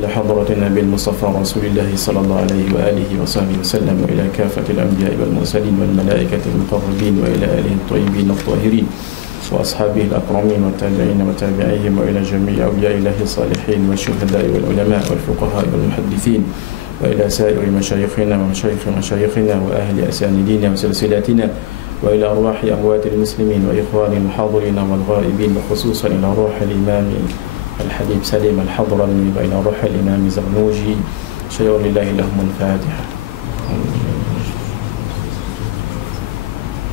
إلى حضرة النبي المصطفى رسول الله صلى الله عليه وآله وصحبه وسلم، وإلى كافة الأنبياء والمرسلين والملائكة المقربين، وإلى آله الطيبين الطاهرين وأصحابه الأكرمين والتابعين وتابعيهم، وإلى جميع أولياء الله الصالحين والشهداء والعلماء والفقهاء والمحدثين، وإلى سائر مشايخنا ومشايخ مشايخنا وأهل أسانيدنا وسلسلاتنا، وإلى أرواح أموات المسلمين وإخواننا الحاضرين والغائبين، وخصوصا إلى روح الإمام الحبيب سليم الحضرمي، وإلى روح الإمام زغنوجي. شيء لله لهم الفاتحة.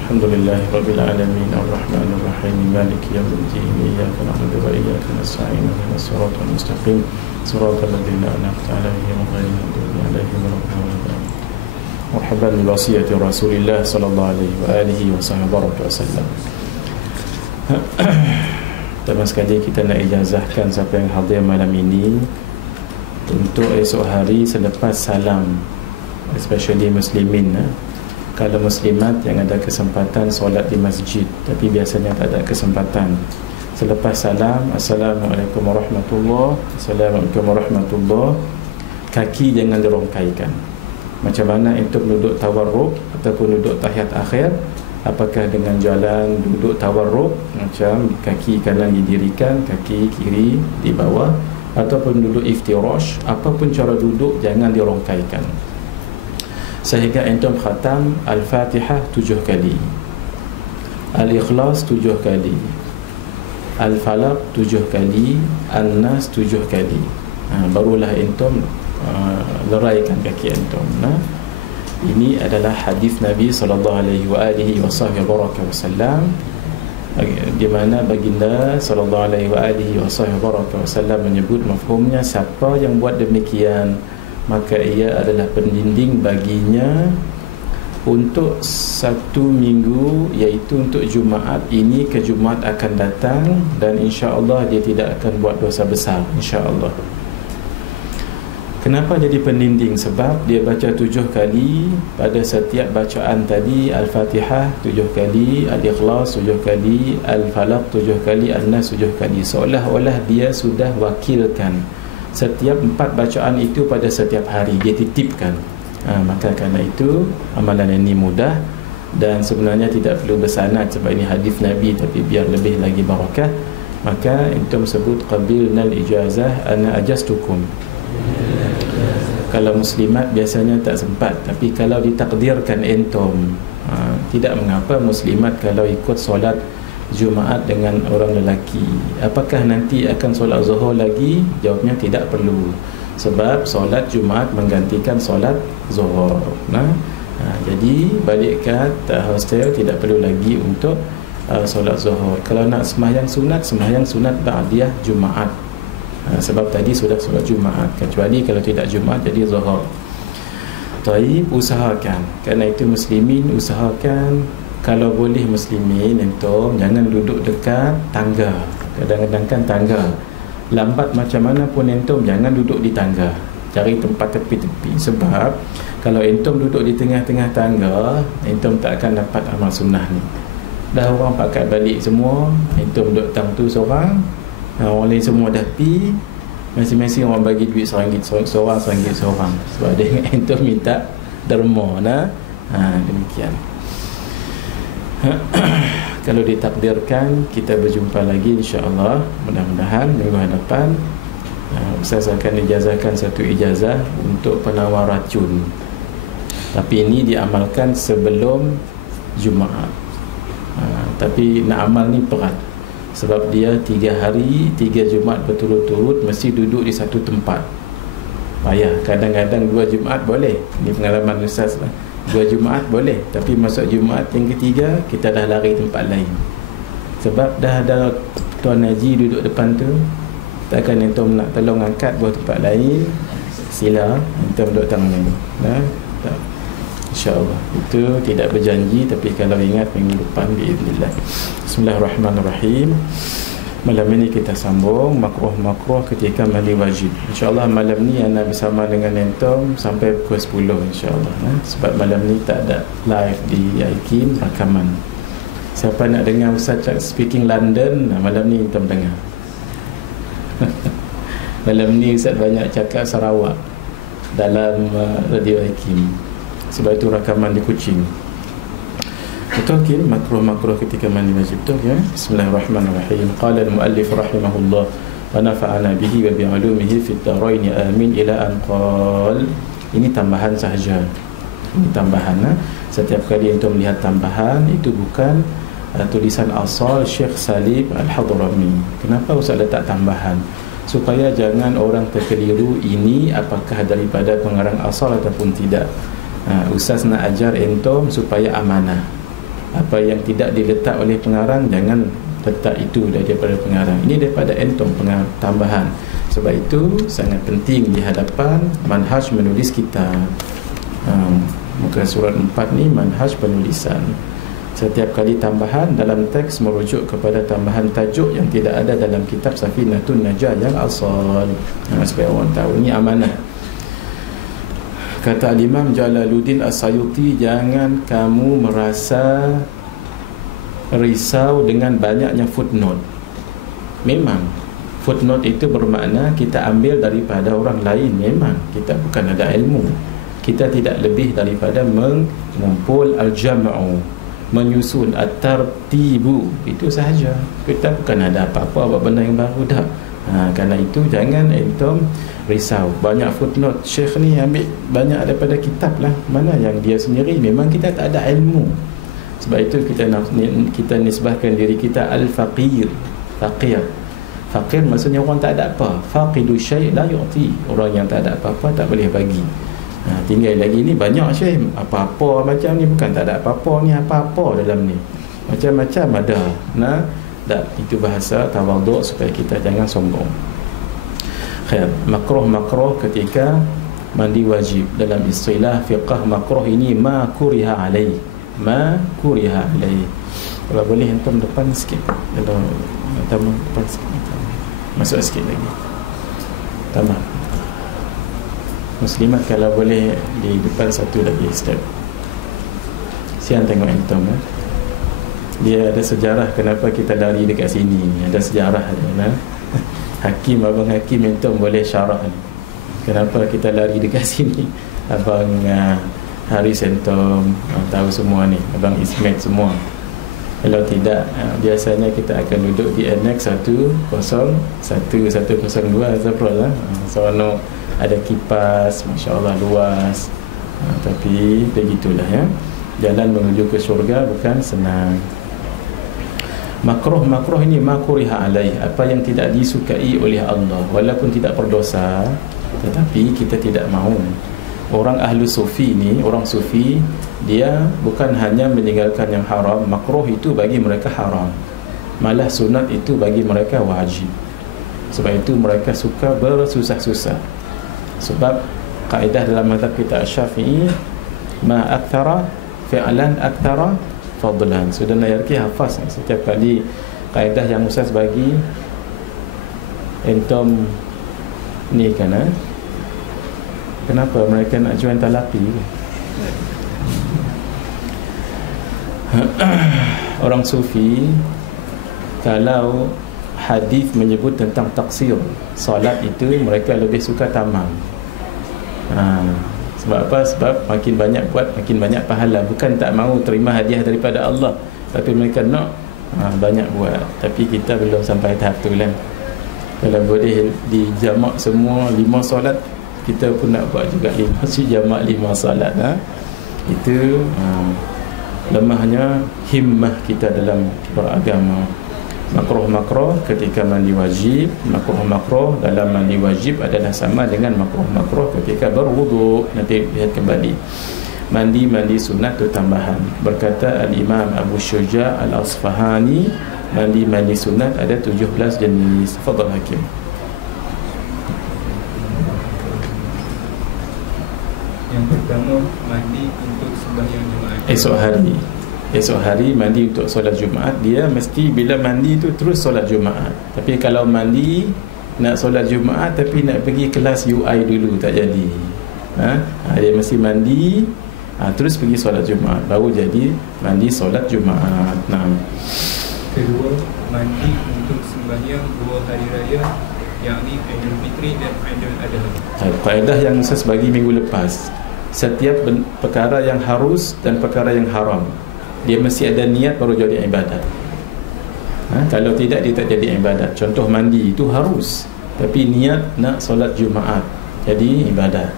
الحمد لله رب العالمين الرحمن الرحيم مالك يوم الدين إياك نعبد وإياك نستعين اهدنا الصراط المستقيم صراط الذين أنعمت عليهم غير المغضوب عليهم ولا الضالين. مرحبا بوصية رسول الله صلى الله عليه وآله وسلم. Pertama sekali kita nak ijazahkan siapa yang hadir malam ini untuk esok hari selepas salam, especially muslimin. Kalau muslimat yang ada kesempatan solat di masjid tapi biasanya tak ada kesempatan, selepas salam Assalamualaikum warahmatullahi, Assalamualaikum warahmatullahi, kaki jangan dirongkaikan. Macam mana itu duduk tawarruk ataupun duduk tahiyat akhir? Apakah dengan jalan duduk tawarruk, macam kaki kanan didirikan, kaki kiri di bawah, ataupun duduk iftirash, apapun cara duduk jangan dirongkaikan. Sehingga entum khatam Al-Fatihah 7 kali, Al-Ikhlas 7 kali, Al-Falaq 7 kali, An-Nas 7 kali. Barulah entum leraikan kaki entum. Ini adalah hadis Nabi SAW, di mana baginda SAW menyebut mafhumnya, siapa yang buat demikian maka ia adalah pendinding baginya untuk 1 minggu, iaitu untuk Jumaat ini ke Jumaat akan datang, dan insya-Allah dia tidak akan buat dosa besar, insya-Allah. Kenapa jadi pendinding? Sebab dia baca 7 kali pada setiap bacaan tadi. Al-Fatihah 7 kali, Al-Ikhlas 7 kali, Al-Falaq 7 kali, An-Nas 7 kali. Seolah-olah dia sudah wakilkan setiap 4 bacaan itu pada setiap hari, dia titipkan. Maka kerana itu amalan ini mudah dan sebenarnya tidak perlu bersanad, sebab ini hadis Nabi, tapi biar lebih lagi barakah, maka entum sebut qabilnal ijazah ana ajastukum. Kalau muslimat biasanya tak sempat, tapi kalau ditakdirkan entum, tidak mengapa muslimat kalau ikut solat Jumaat dengan orang lelaki. Apakah nanti akan solat zuhur lagi? Jawabnya tidak perlu, sebab solat Jumaat menggantikan solat zuhur. Jadi balik ke hostel, tidak perlu lagi untuk solat zuhur. Kalau nak sembahyang sunat ba'diyah Jumaat, sebab tadi sudah solat Jumaat, kecuali kalau tidak Jumaat jadi zuhur. Taib, usahakan. Kerana itu muslimin, usahakan kalau boleh muslimin entum jangan duduk dekat tangga. Kadang-kadang kan tangga lambat macam mana pun, entum jangan duduk di tangga, cari tempat tepi-tepi. Sebab kalau entum duduk di tengah-tengah tangga, entum tak akan dapat amal sunnah ni. Dah orang pakai balik semua, entum duduk tang tu seorang, orang lain semua dah pi, masing-masing orang bagi duit RM1 seorang, RM1 seorang, sebab dia ingat entum minta derma. Demikian. Kalau ditakdirkan kita berjumpa lagi insya-Allah, mudah-mudahan minggu hadapan Ustaz akan ijazahkan satu ijazah untuk penawar racun, tapi ini diamalkan sebelum Jumaat. Tapi nak amal ni berat, sebab dia 3 hari 3 Jumaat berturut-turut mesti duduk di satu tempat. Payah. Kadang-kadang 2 Jumaat boleh, ini pengalaman Ustaz lah, 2 Jumaat boleh, tapi masuk Jumaat yang ketiga kita dah lari tempat lain, sebab dah ada Tuan Haji duduk depan tu. Takkan entum nak tolong angkat buat tempat lain, sila entum duduk tangan ni. Tak, insya-Allah. Itu tidak berjanji, tapi kalau ingat minggu depan biiznillah. Bismillahirrahmanirrahim. Malam ini kita sambung makruh-makruh ketika mandi wajib. InsyaAllah malam ni Ana bersama dengan entum sampai pukul 10 insyaAllah. Sebab malam ni tak ada live di IKIM rakaman. Siapa nak dengar Ustaz speaking London, malam ni entum dengar. Malam ni Ustaz banyak cakap Sarawak dalam Radio Hakim. Sebab itu rakaman di Kuching. Betul ke? Makruh-makruh ketika mandi wajib. Betul ya? Bismillahirrahmanirrahim. Qala al-muallif rahimahullah wa nafa'ana bihi wa bi'ulumihi fid darain amin ila an qala. Ini tambahan sahaja. Ini tambahan. Setiap kali antum melihat tambahan, itu bukan tulisan asal Syekh Salim Al-Hadrami. Kenapa Ustaz letak tambahan? Supaya jangan orang terkeliru ini apakah daripada pengarang asal ataupun tidak. Ustaz nak ajar entom supaya amanah. Apa yang tidak diletak oleh pengarang, jangan letak itu daripada pengarang. Ini daripada entom tambahan. Sebab itu sangat penting di hadapan manhaj menulis kita. Muka surat 4 ni manhaj penulisan. Setiap kali tambahan dalam teks merujuk kepada tambahan tajuk yang tidak ada dalam kitab Safinatun Najah yang asal. Supaya orang tahu ini amanah. Kata Imam Jalaluddin As-Sayuti, jangan kamu merasa risau dengan banyaknya footnote. Memang footnote itu bermakna kita ambil daripada orang lain. Memang kita bukan ada ilmu. Kita tidak lebih daripada mengumpul al-jam'u, menyusun at-tartibu, itu sahaja. Kita bukan ada apa-apa benda yang baru dah. Kerana itu jangan entom risau. Banyak footnote Syekh ni ambil banyak daripada kitab lah. Mana yang dia sendiri memang kita tak ada ilmu. Sebab itu kita nisbahkan diri kita al-faqir. Faqir maksudnya orang tak ada apa. Faqidu syai' la yu'ti. Orang yang tak ada apa-apa tak boleh bagi. Tinggal lagi ni banyak Syekh, apa-apa macam ni, bukan tak ada apa-apa ni, apa-apa dalam ni, macam-macam ada. Itu bahasa tawaduk supaya kita jangan sombong. Khair, makruh ketika mandi wajib. Dalam istilah fiqh makruh ini ma kuriha alaih. Kalau boleh antum depan sikit. Kalau depan sikit. Masuk sikit lagi. Tambah. Muslimat kalau boleh di depan satu lagi step. Sian tengok antum. Dia ada sejarah kenapa kita lari dekat sini. Ada sejarah dia. Hakim, Abang Hakim antum boleh syarah ni. Kenapa kita lari dekat sini. Abang Haris antum tahu semua ni. Abang Ismet semua. Kalau tidak, biasanya kita akan duduk di annex 101, 102 Zaprol lah. Soalnya ada kipas, Masya Allah luas. Tapi begitulah ya. Jalan menuju ke syurga bukan senang. Makruh ini makuriha alaih, apa yang tidak disukai oleh Allah, walaupun tidak berdosa, tetapi kita tidak mahu. Orang ahlu sufi ni, orang sufi, dia bukan hanya meninggalkan yang haram. Makruh itu bagi mereka haram, malah sunat itu bagi mereka wajib. Sebab itu mereka suka bersusah-susah. Sebab kaedah dalam mazhab kita Syafi'i, ma akthara fi'lan akthara fadlan. Sudah nak hafaz setiap kali kaedah yang Ustaz bagi entom ni kan. Kenapa mereka nak jual talapi? Orang sufi, kalau hadis menyebut tentang taksir solat itu, mereka lebih suka tamam. Sebab apa? Sebab makin banyak buat, makin banyak pahala. Bukan tak mahu terima hadiah daripada Allah, tapi mereka nak banyak buat. Tapi kita belum sampai tahap tu lah. Kalau boleh dijamak semua 5 solat, kita pun nak buat juga 5 jamak 5 solat. Itu lemahnya himmah kita dalam beragama. Makruh ketika mandi wajib. Makruh dalam mandi wajib adalah sama dengan makruh ketika berwudu. Nanti lihat kembali. Mandi sunat itu tambahan. Berkata Al-Imam Abu Syuja' Al-Asfahani, mandi sunat ada 17 jenis. Fadhal Hakim. Yang pertama, mandi untuk sembahyang Jumaat. Esok hari mandi untuk solat Jumaat. Dia mesti bila mandi tu terus solat Jumaat. Tapi kalau mandi nak solat Jumaat tapi nak pergi kelas UI dulu, tak jadi. Dia mesti mandi terus pergi solat Jumaat, baru jadi mandi solat Jumaat. Kedua, mandi untuk sembahyang 2 hari raya yakni Aidil Fitri dan Aidil Adha. Kaedah yang Ustaz bagi minggu lepas, setiap perkara yang harus dan perkara yang haram, dia mesti ada niat baru jadi ibadat. Kalau tidak, dia tak jadi ibadat. Contoh mandi itu harus, tapi niat nak solat Jumaat jadi ibadat.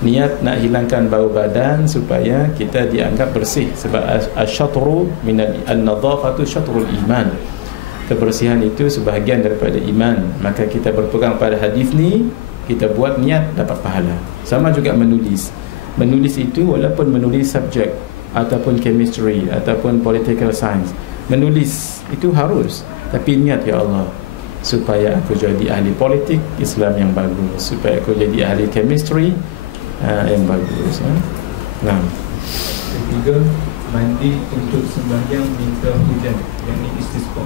Niat nak hilangkan bau badan supaya kita dianggap bersih, sebab asyatru minal an-nadhafatu syatrul iman. Kebersihan itu sebahagian daripada iman. Maka kita berpegang pada hadis ni, kita buat niat dapat pahala. Sama juga menulis. Menulis itu walaupun menulis subjek ataupun chemistry ataupun political science, menulis itu harus, tapi niat, ya Allah, supaya aku jadi ahli politik Islam yang bagus, supaya aku jadi ahli chemistry yang bagus. Nah, ketiga, mandi untuk sembahyang minta hujan, yang ini istisqa.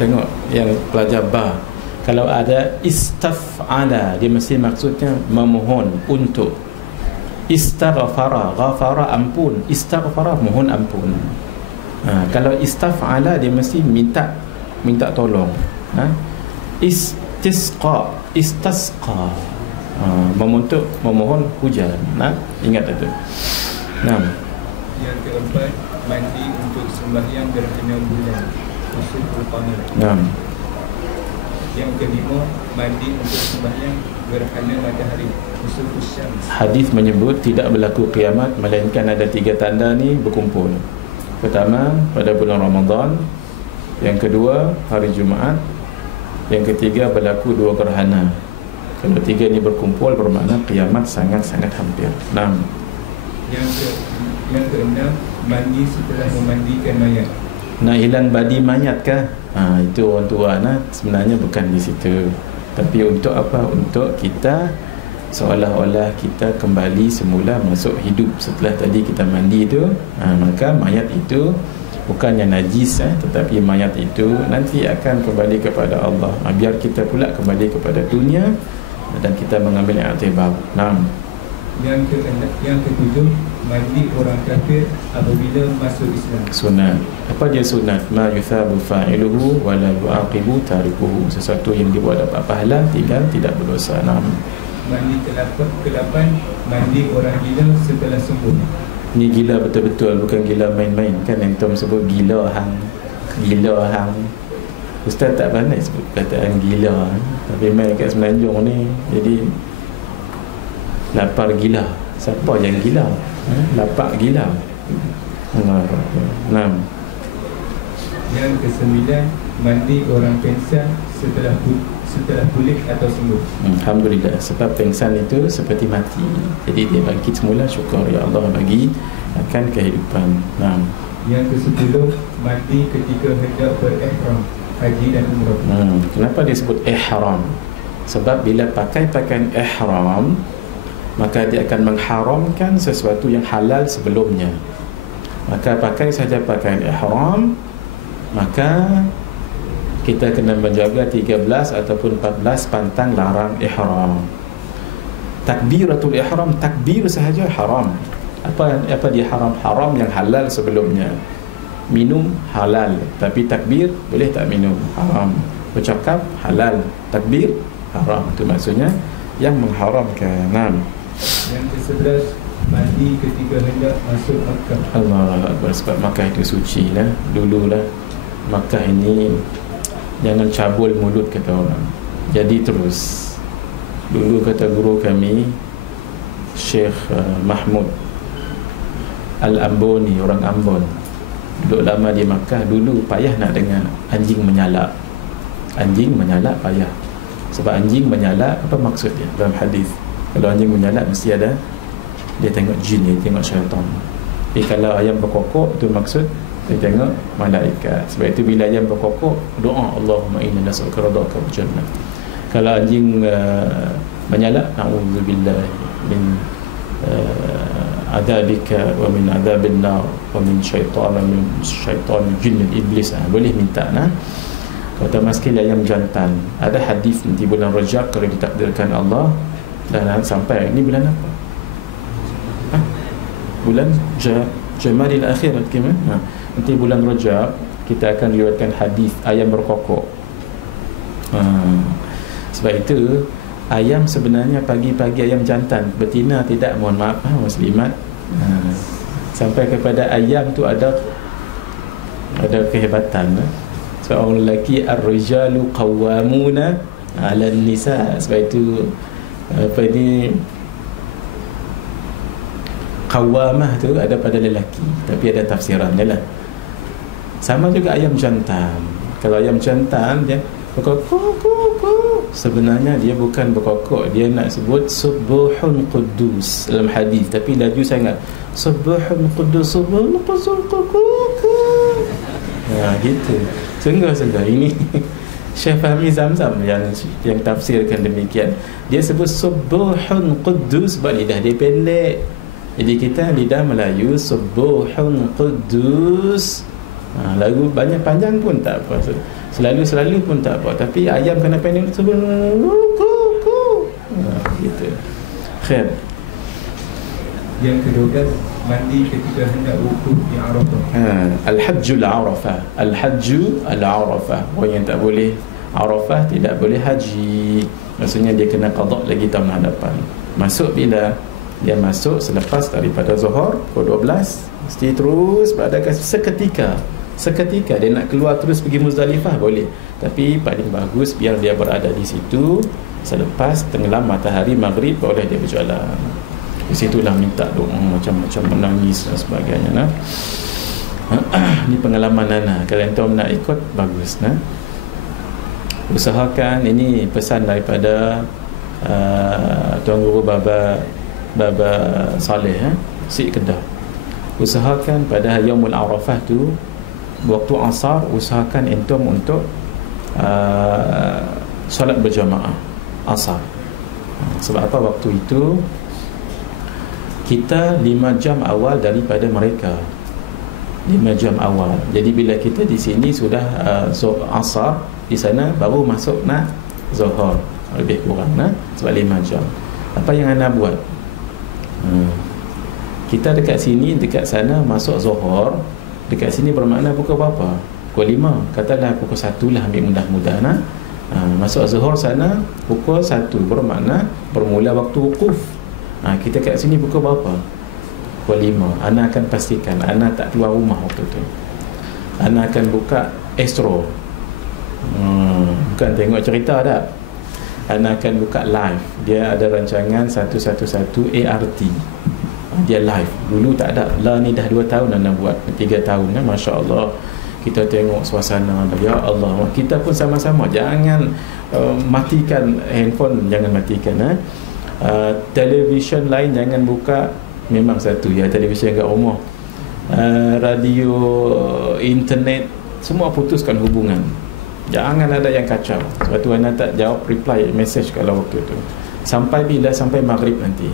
Tengok yang pelajar ba, kalau ada istaf'ala, dia mesti maksudnya memohon untuk. Istaghfara, ghafara ampun, istaghfara mohon ampun. Kalau istaf'ala, dia mesti minta tolong. Istisqa, istasqa, memohon hujan. Ingat itu. Yang keempat, mandi untuk sembahyang gerhana bulan, khusuful qamar. Yang kelima, mandi untuk sembahyang gerhana matahari, khusufus syams. Hadis menyebut tidak berlaku kiamat melainkan ada 3 tanda ni berkumpul. Pertama, pada bulan Ramadan. Yang kedua, hari Jumaat. Yang ketiga, berlaku 2 gerhana. Kalau 3 ni berkumpul, bermakna kiamat sangat-sangat hampir. Yang keenam, mandi setelah memandikan mayat. Nak hilang badi mayat kah? Itu orang tua sebenarnya bukan di situ. Tapi untuk apa? Untuk kita seolah-olah kita kembali semula masuk hidup setelah tadi kita mandi itu. Maka mayat itu bukannya najis, tetapi mayat itu nanti akan kembali kepada Allah. Biar kita pula kembali kepada dunia dan kita mengambil i'tibar. Yang ketujuh, mandi orang kafir apabila masuk Islam. Sunat. Apa dia sunat? Ma yuthabu fa'iluhu wa la yu'aqibu tarikuhu. Sesuatu yang dibuat dapat pahala, tinggal tidak berdosa. Mandi ke-8, mandi orang gila setelah sembuh. Ni gila betul-betul, bukan gila main-main. Kan entom sebut gila hang. Ustaz tak pandai sebut kataan gila, tapi main kat Semenanjung ni jadi lapar gila. Siapa yang gila? Lapar gila. Yang ke-9, mandi orang pengsan setelah pulih atau sembuh. Alhamdulillah, sebab pengsan itu seperti mati. Jadi dia bangkit semula, syukur ya Allah bagi akan kehidupan. Yang ke-10, mandi ketika hendak berihram haji dan umrah. Kenapa dia sebut ihram? Sebab bila pakai pakaian ihram, maka dia akan mengharamkan sesuatu yang halal sebelumnya. Maka pakai saja pakaian ihram, maka kita kena menjaga 13 ataupun 14 pantang larang ihram. Takbiratul ihram, takbir sahaja haram. Apa dia haram? Haram yang halal sebelumnya. Minum halal, tapi takbir boleh tak minum? Haram. Bercakap halal, takbir haram. Itu maksudnya yang mengharamkan. Yang ke-11, mandi ketika hendak masuk Makkah. Allah Akbar. Sebab Makkah itu suci lah. Dululah Makkah ini jangan cabul mulut kata orang. Jadi terus. Dulu kata guru kami Syekh Mahmud Al-Amboni, orang Ambon, duduk lama di Makkah. Dulu payah nak dengar anjing menyalak. Anjing menyalak payah. Sebab anjing menyalak, apa maksud dia dalam hadis? Kalau anjing menyalak mesti ada, dia tengok jin, dia tengok syaitan. Tapi kalau ayam berkokok, itu maksud dia tengok malaikat. Sebab itu bila ayam berkokok, doa Allahumma inna nas'aluka ridhaka wal jannah. Kalau anjing menyalak, na'udzubillah min adabika wa min adabin nar wa min syaitan jin iblis. Boleh minta. Kata maskil ayam jantan, ada hadis nanti bulan Rajab kalau ditakdirkan Allah, dan sampai ini bulan apa? Bulan Jamadil Akhir nanti bulan Rajab kita akan riwayatkan hadis ayam berkokok. Sebab itu ayam sebenarnya pagi-pagi ayam jantan, betina tidak, mohon maaf muslimat. Sampai kepada ayam tu ada kehebatan. Sebab orang lelaki ar-rijalu qawwamuna 'ala an-nisa. Sebab itu qawwamah tu ada pada lelaki, tapi ada tafsiran dia lah. Sama juga ayam jantan. Kalau ayam jantan dia berkokok, sebenarnya dia bukan berkokok, dia nak sebut subuhun quddus dalam hadis, tapi laju sangat, subuhun quddus, subuhun quddus. Gitu. Sungguh-sungguh ini Syekh Fahmi Zamzam yang tafsirkan demikian. Dia sebut subuhun quddus sebab lidah dia pendek. Jadi kita lidah Melayu subuhun quddus. Lagu banyak panjang pun tak apa, selalu pun tak apa, tapi ayam kena pendek sebelum gitu. Khair. Yang kedua, mandi ketika hendak wukuf di Arafah. Al-Hajjul Arafah. Al-Hajju Al-Arafah. Orang yang tak boleh Arafah tidak boleh haji. Maksudnya dia kena qada lagi tahun hadapan. Masuk bila? Dia masuk selepas daripada Zuhur pukul 12, mesti terus pada seketika dia nak keluar terus pergi Muzdalifah boleh, tapi paling bagus biar dia berada di situ selepas tenggelam matahari maghrib, boleh dia berjalan. Di situlah minta doa macam-macam, menangis dan sebagainya. Ini pengalaman Nana. Kalau antum nak ikut bagus, usahakan. Ini pesan daripada Tuan Guru Baba Saleh Syed Kedah. Usahakan pada Yaumul Arafah tu, waktu asar, usahakan antum untuk solat berjamaah asar. Sebab apa? Waktu itu kita 5 jam awal daripada mereka, 5 jam awal. Jadi bila kita di sini sudah asar, di sana baru masuk nak Zuhur, lebih kurang sebab 5 jam. Apa yang anda buat? Kita dekat sini, dekat sana masuk Zuhur, dekat sini bermakna pukul berapa? Pukul 5, katalah pukul 1 lah, ambil mudah-mudah. Masuk Zuhur sana pukul 1, bermakna bermula waktu wukuf. Kita kat sini pukul berapa? Pukul 5. Ana akan pastikan Ana tak keluar rumah waktu tu. Ana akan buka Astro, bukan tengok cerita tak, Ana akan buka live. Dia ada rancangan 111 ART, dia live. Dulu tak ada lah, ni dah 2 tahun Ana buat, 3 tahun Masya Allah. Kita tengok suasana, ya Allah. Kita pun sama-sama, jangan matikan handphone, jangan matikan. Televisyen lain jangan buka, memang satu ya, televisyen kat rumah, radio, internet, semua putuskan hubungan. Jangan ada yang kacau. Sebab tu Ana tak jawab reply message kalau waktu tu. Sampai bila? Sampai maghrib nanti.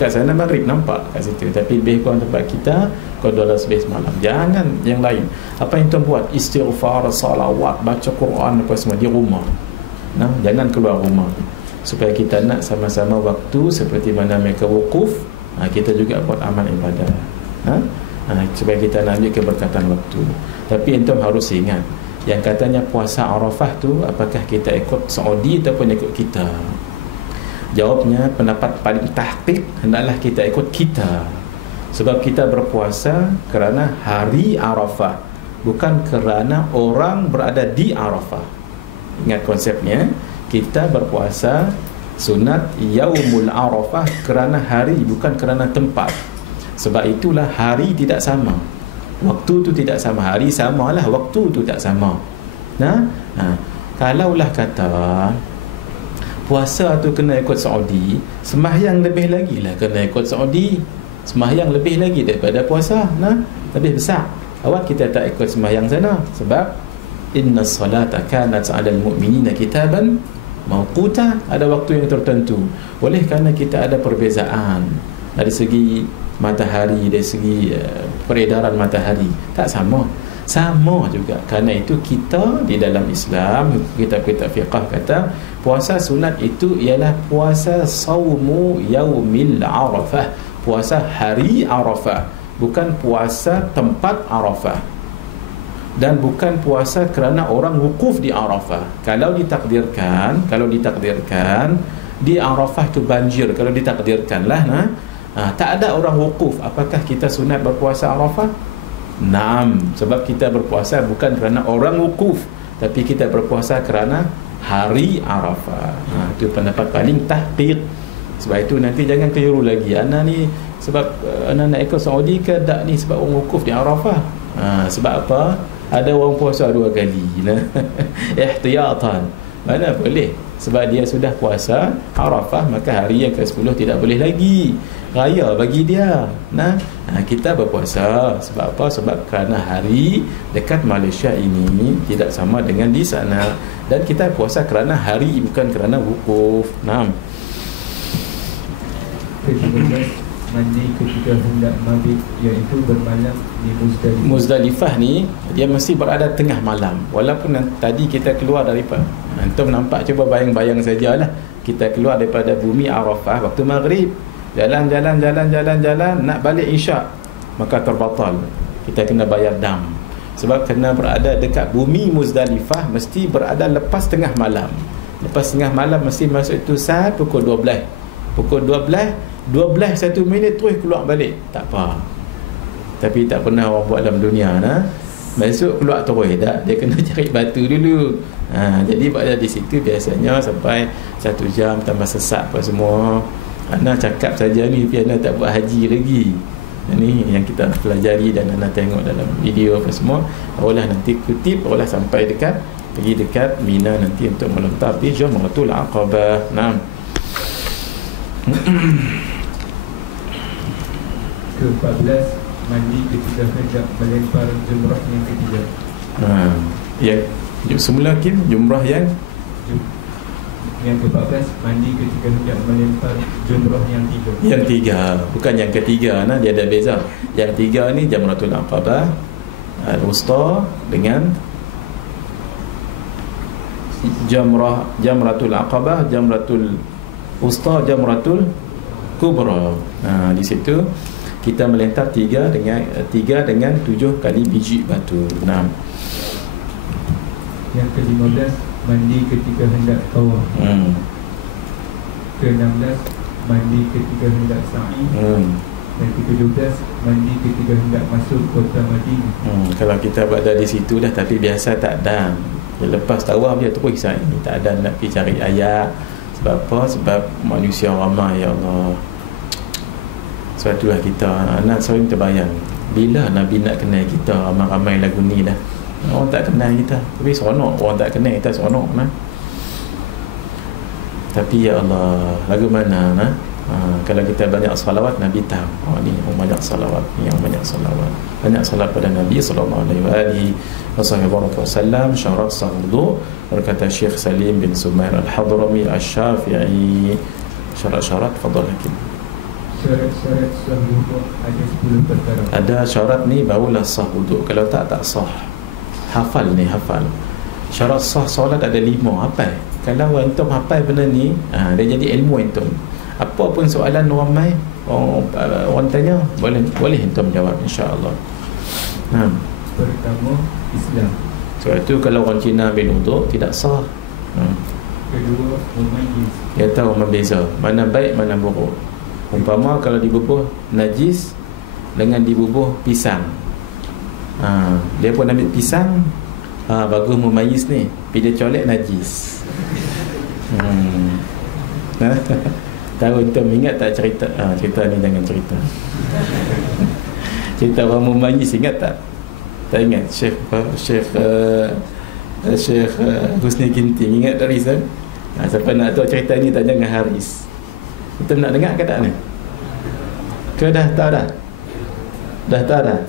Kat sana maghrib nampak kat situ, tapi lebih kurang tempat kita kau 12 malam. Jangan yang lain. Apa yang tuan buat? Istighfar, salawat, baca Quran, apa semua di rumah. Jangan keluar rumah. Supaya kita nak sama-sama waktu seperti mana mereka wukuf, kita juga buat amal ibadah. Supaya kita nak ambil keberkatan waktu. Tapi antum harus ingat, yang katanya puasa Arafah tu, apakah kita ikut Saudi ataupun ikut kita? Jawabnya, pendapat paling tahqiq, hendaklah kita ikut kita. Sebab kita berpuasa kerana hari Arafah, bukan kerana orang berada di Arafah. Ingat konsepnya. Kita berpuasa sunat Yaumul Arafah kerana hari, bukan kerana tempat. Sebab itulah hari tidak sama, waktu tu tidak sama. Hari samalah, waktu tu tak sama. Kalaulah kata puasa tu kena ikut Saudi, sembahyang lebih lagi lah kena ikut Saudi. Sembahyang lebih lagi daripada puasa, lebih besar. Awak kita tak ikut sembahyang sana, sebab inna salata kanat 'alal mu'minina kitaban mawquta, ada waktu yang tertentu. Oleh kerana kita ada perbezaan dari segi matahari, dari segi peredaran matahari, tak sama. Sama juga. Kerana itu kita di dalam Islam, kitab-kitab fiqh kata puasa sunat itu ialah puasa saumu yaumil Arafah, puasa hari Arafah, bukan puasa tempat Arafah. dan bukan puasa kerana orang wukuf di Arafah. Kalau ditakdirkan di Arafah tu banjir, kalau ditakdirkan lah, tak ada orang wukuf, apakah kita sunat berpuasa Arafah? Naam, sebab kita berpuasa bukan kerana orang wukuf, tapi kita berpuasa kerana hari Arafah. Itu pendapat paling tahqiq. Sebab itu nanti jangan keliru lagi, ana ni sebab ana nak ikut Saudi ke tak ni sebab orang wukuf di Arafah. Sebab apa? Ada orang puasa 2 kali. Ihtiyatan. Mana boleh? Sebab dia sudah puasa Arafah, maka hari yang ke-10 tidak boleh lagi. Raya bagi dia. Kita berpuasa sebab apa? Sebab kerana hari dekat Malaysia ini tidak sama dengan di sana, dan kita puasa kerana hari, bukan kerana wukuf. Ke-13, mandi ketika hendak mabit, iaitu bermalam di Muzdalifah. Muzdalifah ni dia mesti berada tengah malam. Walaupun tadi kita keluar daripada, antum nampak, cuba bayang-bayang sajalah, kita keluar daripada bumi Arafah waktu maghrib, jalan nak balik Isyak, maka terbatal, kita kena bayar dam. Sebab kena berada dekat bumi Muzdalifah mesti berada lepas tengah malam. Lepas tengah malam mesti masuk itu saat pukul 12. Pukul 12 1 minit terus keluar balik, tak apa. Tapi tak pernah orang buat dalam dunia. Masuk keluar terus tak, dia kena cari batu dulu. Jadi pada di situ biasanya sampai 1 jam, tambah sesak apa semua. Ana cakap saja ni, tapi ana tak buat haji lagi. Ini yang kita pelajari dan ana tengok dalam video apa semua. Barulah nanti kutip, barulah sampai pergi dekat Mina nanti untuk melontar di Jamratul Aqabah. Ke-14, mandi ketika hendak melempar jumrah yang ketiga. Semula jumrah yang ke-14, mandi ketika hendak melempar jumrah yang tiga. Yang tiga, bukan yang ketiga. Dia ada beza. Yang tiga ni Jamratul Aqabah Al-Wusta dengan Jamratul Aqabah, Jamratul Wusta, Jamratul Kubra. Di situ kita melempar 3 dengan 7 kali biji batu. Yang ke-15, mandi ketika hendak tawaf. Ke-16, mandi ketika hendak sa'i. Dan ke-17, mandi ketika hendak masuk kota Madinah. Kalau kita berada di situ dah, tapi biasa tak ada. Lepas tawaf dia terus sa'i, tak ada nak pergi cari ayat. Sebab apa? Sebab manusia ramai, ya Allah. Sebab itulah kita nak sering terbayang, bila Nabi nak kenal kita, ramai-ramai lagu ni dah. Orang tak kenal kita, tapi seronok. Orang tak kenal kita seronok. Tapi ya Allah, lagu mana? Kalau kita banyak salawat, Nabi tahu, ni orang banyak salawat, ni yang banyak salawat. Banyak salawat pada Nabi SAW. Syarat sah wudu, berkata Syekh Salim bin Sumair Al-Hadrami Al-Syafi'i. Syarat-syarat, fadal hakim. Syarat sah wudu ada 10 perkara. Ada syarat ni barulah sah wudu. Kalau tak sah. Hafal. Syarat sah solat ada 5. Hafal. Kalau antum hafal benda ni, dia jadi ilmu antum. Apa pun soalan ramai orang tanya, boleh antum jawab, insya-Allah. Pertama, Islam. Sebab itu kalau orang Cina ambil wudu tidak sah. Kedua, memayyiz. Dia tahu membeza mana baik mana buruk. Umpama kalau dibubuh najis dengan dibubuh pisang, dia pun ambil pisang, bagus memayyiz ni, tapi dia colek najis. Tahu antum ingat tak cerita cerita ni? Jangan cerita. Cerita orang memayyiz, ingat tak? Tak ingat? Syekh Husni Ginting, ingat tak Rizal? Siapa nak tahu cerita ni tanya dengan Haris. Kita nak dengar ke tak ni? Ke dah tahu dah? Dah tahu dah?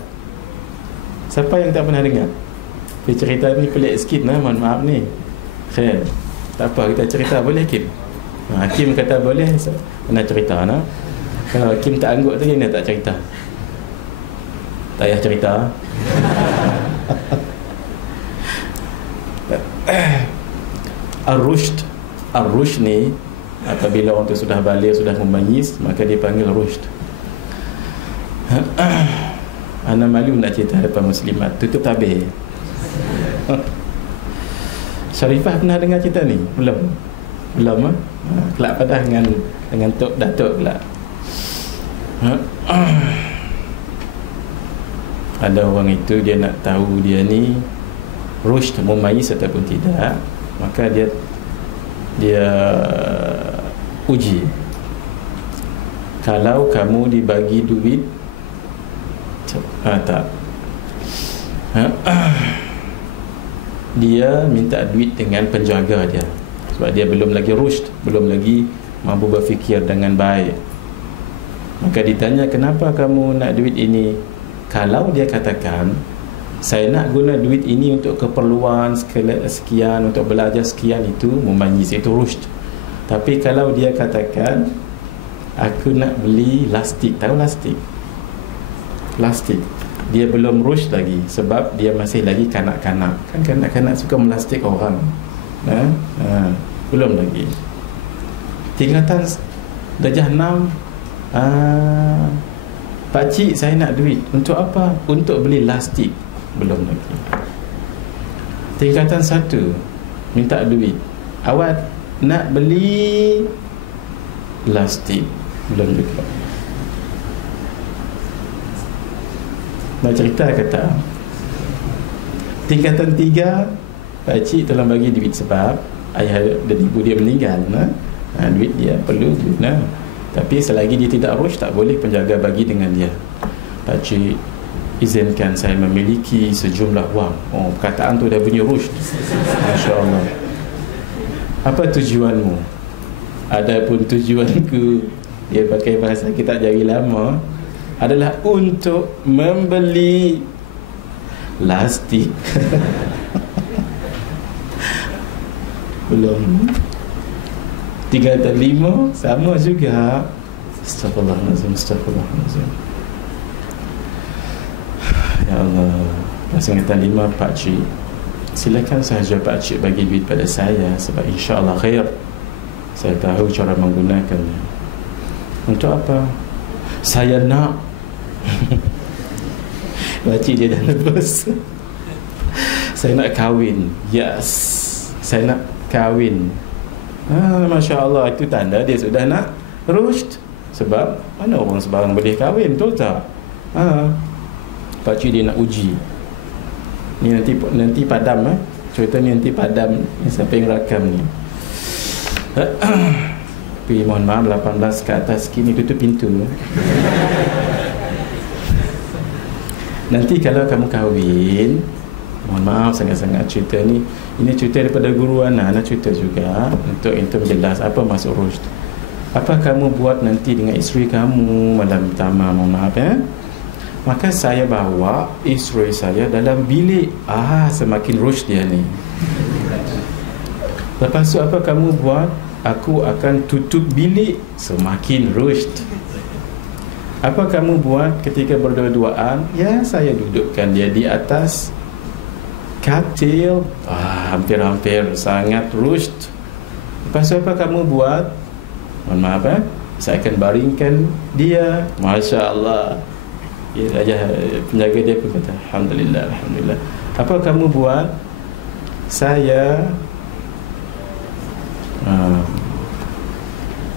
Siapa yang tak pernah dengar? Tapi cerita ni pelik sikit, mohon maaf ni. Khair. Tak apa, kita cerita boleh, Hakim? Hakim kata boleh, nak cerita nak. Kalau Hakim tak angguk tu, dia tak cerita. Tak payah cerita. Ar-rushd ni, apabila orang tu sudah balik, sudah memayyiz, maka dia panggil rushd. Ana malu nak cerita depan muslimat. Tutup tabir. Syarifah pernah dengar cerita ni? Belum? Belum kelak padah dengan Tok Datuk pula. Ada orang itu dia nak tahu dia ni rushd mumayyiz ataupun tidak, maka dia uji. Kalau kamu dibagi duit tak, dia minta duit dengan penjaga dia sebab dia belum lagi rushd, belum lagi mampu berfikir dengan baik. Maka ditanya, kenapa kamu nak duit ini? Kalau dia katakan, saya nak guna duit ini untuk keperluan sekian, untuk belajar sekian, itu mumayyiz, itu rushd. Tapi kalau dia katakan, aku nak beli lastik, tahu lastik? Lastik, dia belum rushd lagi sebab dia masih lagi kanak-kanak. Kan kanak-kanak suka melastik orang. Belum lagi. Tingkatan darjah 6, pakcik saya nak duit. Untuk apa? Untuk beli lastik. Belum lagi. Tingkatan 1 minta duit. Awak nak beli lastik. Belum juga. Nak cerita kata tingkatan 3, pakcik tolong bagi duit sebab ayah dan ibu dia meninggal. Duit dia perlu guna. Tapi selagi dia tidak rushd, tak boleh penjaga bagi dengan dia. Pakcik izinkan saya memiliki sejumlah wang. Perkataan tu dah bunyi rushd. Masya Allah. Apa tujuanmu? Adapun tujuanku, dia pakai bahasa kita jari lama, adalah untuk membeli lastik. Belum. Tingkatan 5 sama juga. Astaghfirullahaladzim, astaghfirullahaladzim. Ya Allah. Tingkatan 5, pakcik, silakan sahaja pakcik bagi duit pada saya sebab insya-Allah khair. Saya tahu cara menggunakannya. Untuk apa? Saya nak. Pakcik dia dah nervous. Saya nak kahwin. Yes, saya nak kahwin. Masya Allah, itu tanda dia sudah nak rushd. Sebab mana orang sebarang boleh kahwin, betul tak? Pakcik dia nak uji. Ni nanti padam cerita ni nanti padam ni, siapa yang rakam ni. Tapi mohon maaf, 18 ke atas kini tutup pintu. Nanti kalau kamu kahwin, mohon maaf sangat-sangat cerita ni, ini cerita daripada guru anak cerita juga untuk menjelas apa maksud rushd. Apa kamu buat nanti dengan isteri kamu malam pertama, mohon maaf maka saya bawa isteri saya dalam bilik. Semakin rushd dia ni. Lepas tu apa kamu buat? Aku akan tutup bilik. Semakin rushd. Apa kamu buat ketika berdua-duaan? Ya, saya dudukkan dia di atas katil. Hampir-hampir sangat rushd. Lepas tu apa kamu buat? Mohon maaf saya akan baringkan dia. Masya Allah. Ya, raja penjaga dia pun kata Alhamdulillah, Alhamdulillah. Apa kamu buat? Saya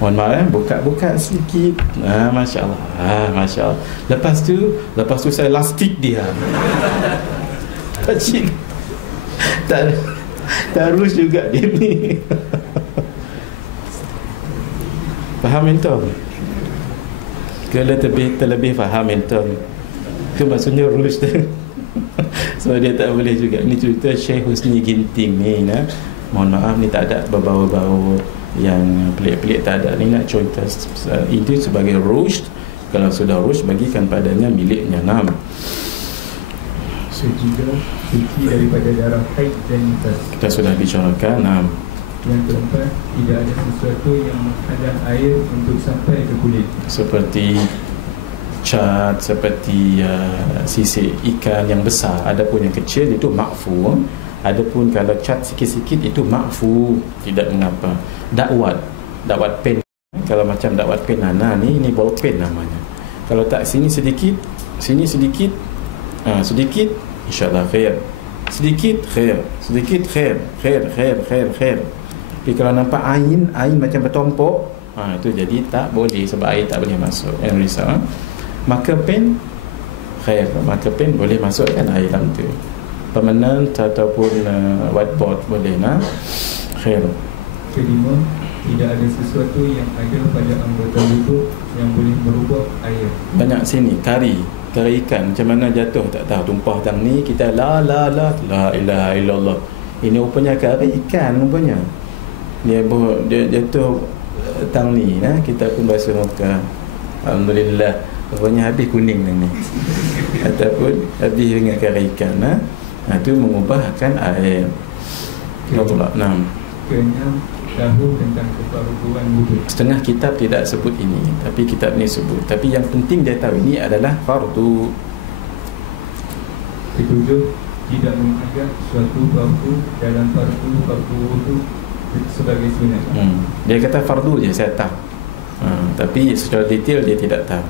mohon maaf buka-buka sedikit. Masya Allah. Masya Allah. Lepas tu saya lastik dia. Pakcik terus juga dia ni. Faham entah? Kalau terlebih faham entah, itu maksudnya rushd. Sebab dia tak boleh juga. Ni cerita Syekh Husni Ginting ni. Mohon maaf, ni tak ada berbau-bau yang pelik-pelik, tak ada. Ni nak contoh itu sebagai rushd. Kalau sudah rushd, bagikan padanya miliknya. Juga suci daripada darah haid dan nifas. Kita sudah bicarakan. Yang keempat, tidak ada sesuatu yang menghadang air untuk sampai ke kulit, seperti cat, seperti sisik ikan yang besar. Adapun yang kecil itu makfu. Adapun kalau cat sikit-sikit itu makfu, tidak mengapa. Dakwat pen. Kalau macam dakwat pen ni ball pen namanya. Kalau tak sini sedikit, sini sedikit, sedikit, insya-Allah khair. sedikit khair, sedikit khair. Tapi kalau nampak ain macam bertumpuk, itu jadi tak boleh, sebab air tak boleh masuk. Yang risau. Marker pen khair, marker pen boleh masukkan air dalam tu. Permanent ataupun whiteboard boleh khair. Kelima, tidak ada sesuatu yang ada pada anggota wuduk yang boleh merubah air. Banyak sini kari ikan macam mana jatuh tak tahu, tumpah tang ni kita la ilaha illallah. Ini rupanya kari ikan rupanya. Dia jatuh tang ni, kita pun basuh muka. Alhamdulillah. Rupanya habis kuning ni. Ataupun habis dengan kari ikan. Itu mengubahkan air. Allah. Keenam, tahu tentang kefarduan wuduk. Setengah kitab tidak sebut ini, tapi kitab ni sebut. Tapi yang penting dia tahu ini adalah fardu. Ketujuh, tidak menganggap suatu fardu dalam fardu wuduk sebagai sunat. Dia kata fardu je, saya tahu. Tapi secara detail dia tidak tahu.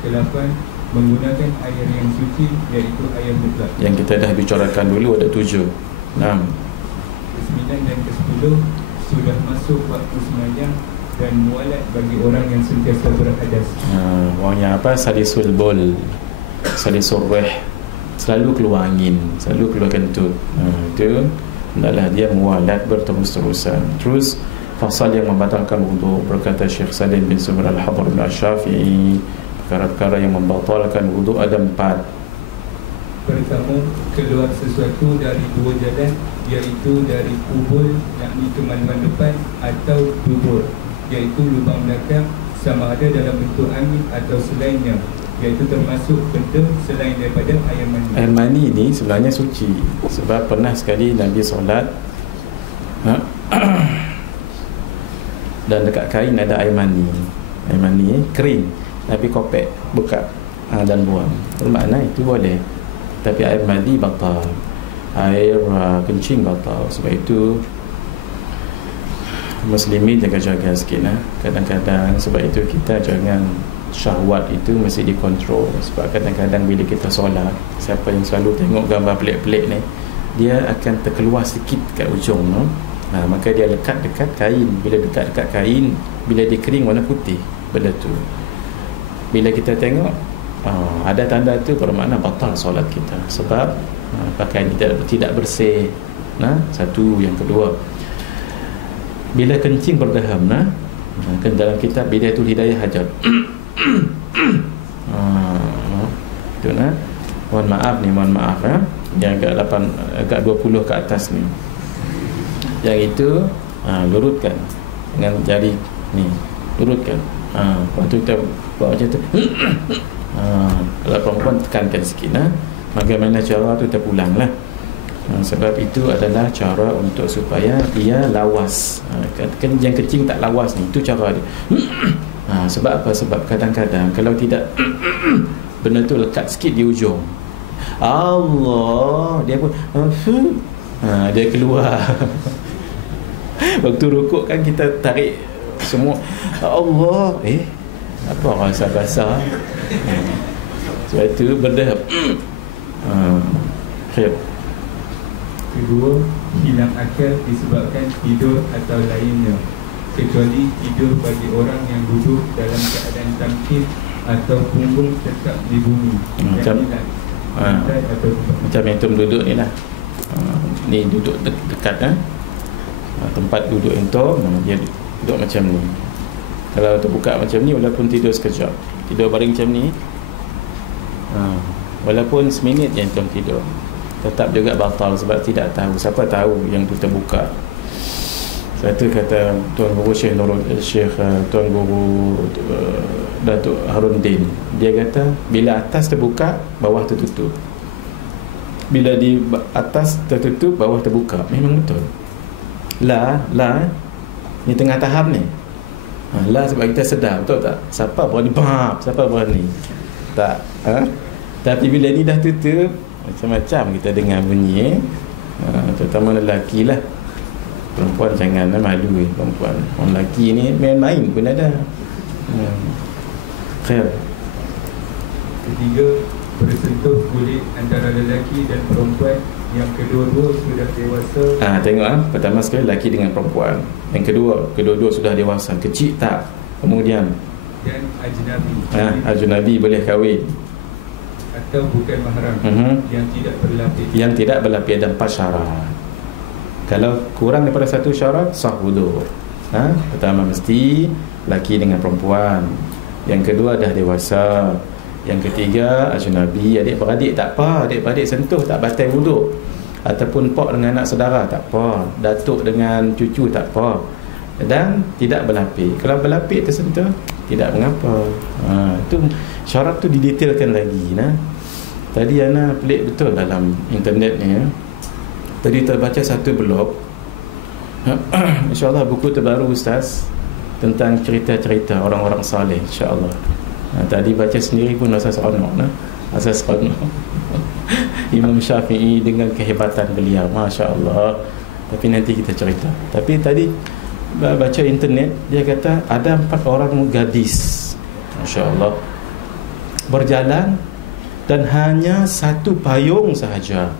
Kelapan, menggunakan air yang suci, iaitu air mutlak. Yang kita dah bicarakan dulu ada 7. Ke-9 dan ke-10 sudah masuk waktu sembahyang dan mualat bagi orang yang sentiasa berhadas. Orang yang salisul bol, salisul rih, selalu keluar angin, selalu keluar kentut. Itu hendaklah dia mualat berterus-terusan. Terus fasal yang membatalkan wuduk, berkata Syekh Salim bin Subr al-Hadr bin Asy-Syafi'i, perkara-perkara yang membatalkan wuduk ada 4. Pertama, keluar sesuatu dari 2 jalan, iaitu dari kubul, yakni kemaluan depan, atau dubur, iaitu lubang belakang, sama ada dalam bentuk angin atau selainnya, iaitu termasuk benda selain daripada air mani. Air mani ni sebenarnya suci, sebab pernah sekali Nabi solat dan dekat kain ada air mani. Air mani kering, Nabi kopek, buka dan buang. Bermakna itu boleh. Tapi air mani batal, air kencing batal. Sebab itu muslimin jaga-jaga sikit kadang-kadang. Sebab itu kita jangan, syahwat itu mesti dikontrol. Sebab kadang-kadang bila kita solat, siapa yang selalu tengok gambar pelik-pelik ni, dia akan terkeluar sikit kat ujung maka dia lekat dekat kain. Bila dekat kain, bila dia kering warna putih benda tu. Bila kita tengok ada tanda tu, bermakna batal solat kita, sebab pakaian tidak bersih. Satu. Yang kedua, bila kencing berdaham, kan dalam kitab Bidayatul Hidayah Hajar tu mohon maaf yang agak 20 ke atas ni, yang itu lurutkan dengan jari ni, lurutkan. Waktu kita buat macam tu kalau perempuan tekankan sikit, bagaimana cara tu terpulang lah. Sebab itu adalah cara untuk supaya ia lawas. Kan yang kecing tak lawas ni, itu cara dia. Sebab apa? Sebab kadang-kadang kalau tidak benda tu lekat sikit di ujung, Allah, dia pun dia keluar. Waktu rukuk kan kita tarik semua, Allah, apa rasa basah. Sebab itu berdahap. Kedua, hilang akal disebabkan tidur atau lainnya, kecuali tidur bagi orang yang duduk dalam keadaan tamkin atau punggung tetap di bumi, macam entum duduk ni lah. Ni duduk dekat tempat duduk entum, dia duduk macam ni. Kalau terbuka macam ni, walaupun tidur sekejap, tidur baring macam ni, walaupun seminit je entum tidur, tetap juga batal, sebab tidak tahu. Siapa tahu yang tu terbuka. Satu kata Tuan Guru Tuan Guru Datuk Haruddin, dia kata bila atas terbuka, bawah tertutup. Bila di atas tertutup, bawah terbuka. Memang betul. La ni tengah tahap ni. La sebab kita sedar, betul tak? Siapa berani bab, siapa berani? Tak. Tapi bila ni dah tutup, macam-macam kita dengar bunyi. Terutama lelaki lah. Perempuan jangan malu perempuan. Orang lelaki ni main-main pun ada. Khair. Ketiga, bersentuh kulit antara lelaki dan perempuan yang kedua-dua sudah dewasa. Tengok pertama sekali lelaki dengan perempuan. Yang kedua-dua sudah dewasa. Kecil tak. Kemudian dan ajnabi. Ajnabi boleh kahwin atau bukan mahram, yang tidak berlapis. Yang tidak berlapis ada 4 syarat. Kalau kurang daripada 1 syarat sah wudu. Pertama mesti lelaki dengan perempuan. Yang kedua dah dewasa. Yang ketiga ajnabi, adik-beradik tak apa, adik-beradik sentuh tak batal wuduk. Ataupun pak dengan anak saudara tak apa, datuk dengan cucu tak apa. Dan tidak berlapis. Kalau berlapis tersentuh tidak mengapa. Itu syarat tu didetailkan lagi. Tadi Ana pelik betul dalam internet ni. Tadi terbaca satu blog. InsyaAllah buku terbaru Ustaz tentang cerita-cerita orang-orang saleh, insyaAllah. Tadi baca sendiri pun rasa seronok. Imam Syafi'i dengan kehebatan beliau, Masya Allah. Tapi nanti kita cerita. Tapi tadi baca internet, dia kata ada 4 orang gadis, Masya Allah, berjalan dan hanya 1 payung sahaja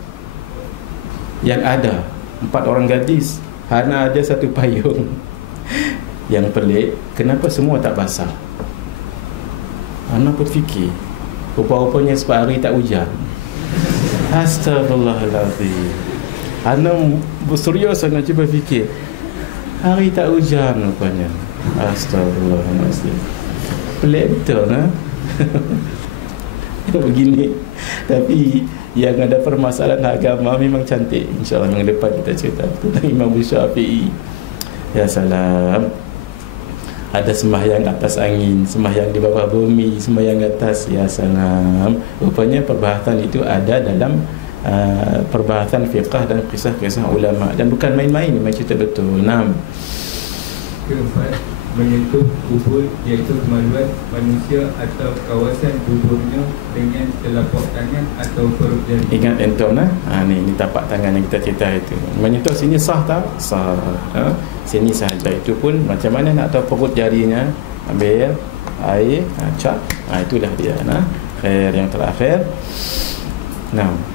yang ada. 4 orang gadis, hanya ada 1 payung. Yang pelik, kenapa semua tak basah? Ana pun fikir, rupa-rupanya sebab hari tak hujan. Astagfirullahaladzim. Ana berserius sangat cuba fikir, hari tak hujan rupanya. Astagfirullahaladzim. Pelik betul begini. Tapi yang ada permasalahan agama memang cantik. InsyaAllah minggu depan kita cerita tentang Imam Syafi'i. Ya salam. Ada sembahyang atas angin, sembahyang di bawah bumi, sembahyang atas. Ya salam. Rupanya perbahasan itu ada dalam perbahasan fiqah dan kisah-kisah ulama. Dan bukan main-main, memang cerita betul. 6. Keempat, menyentuh kubur, iaitu kemaluan manusia atau kawasan kuburnya dengan telapak tangan atau perut jari. Ingat entum ni tapak tangan yang kita cerita itu. Menyentuh sini sah tak? Sah. Sini sahaja. Itu pun macam mana nak tahu perut jarinya? Ambil air, cap. Itulah dia. Khair yang terakhir.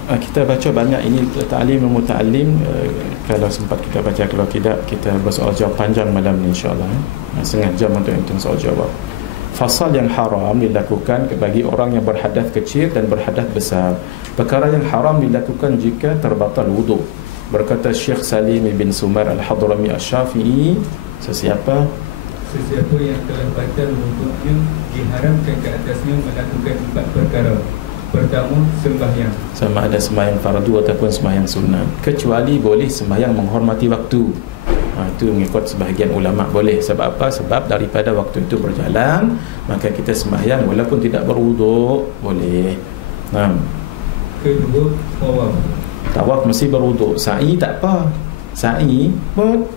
Kita baca banyak ini ta'lim dan muta'allim. Kalau sempat kita baca, kalau tidak kita bersoal jawab panjang malam ni insyaAllah. Setengah jam untuk entum soal jawab. Fasal yang haram dilakukan bagi orang yang berhadas kecil dan berhadas besar. Perkara yang haram dilakukan jika terbatal wuduk. Berkata Syekh Salim bin Sumar Al-Hadrami Asy-Syafi'i, sesiapa yang telah batal wuduknya diharamkan ke atasnya melakukan 4 perkara. Pertama, sembahyang, sama ada sembahyang fardu ataupun sembahyang sunat, kecuali boleh sembahyang menghormati waktu. Itu mengikut sebahagian ulama boleh. Sebab apa? Sebab daripada waktu itu berjalan, maka kita sembahyang walaupun tidak berwuduk boleh. Kedua, tawaf. Tawaf mesti berwuduk. Sa'i tak apa. Sa'i pun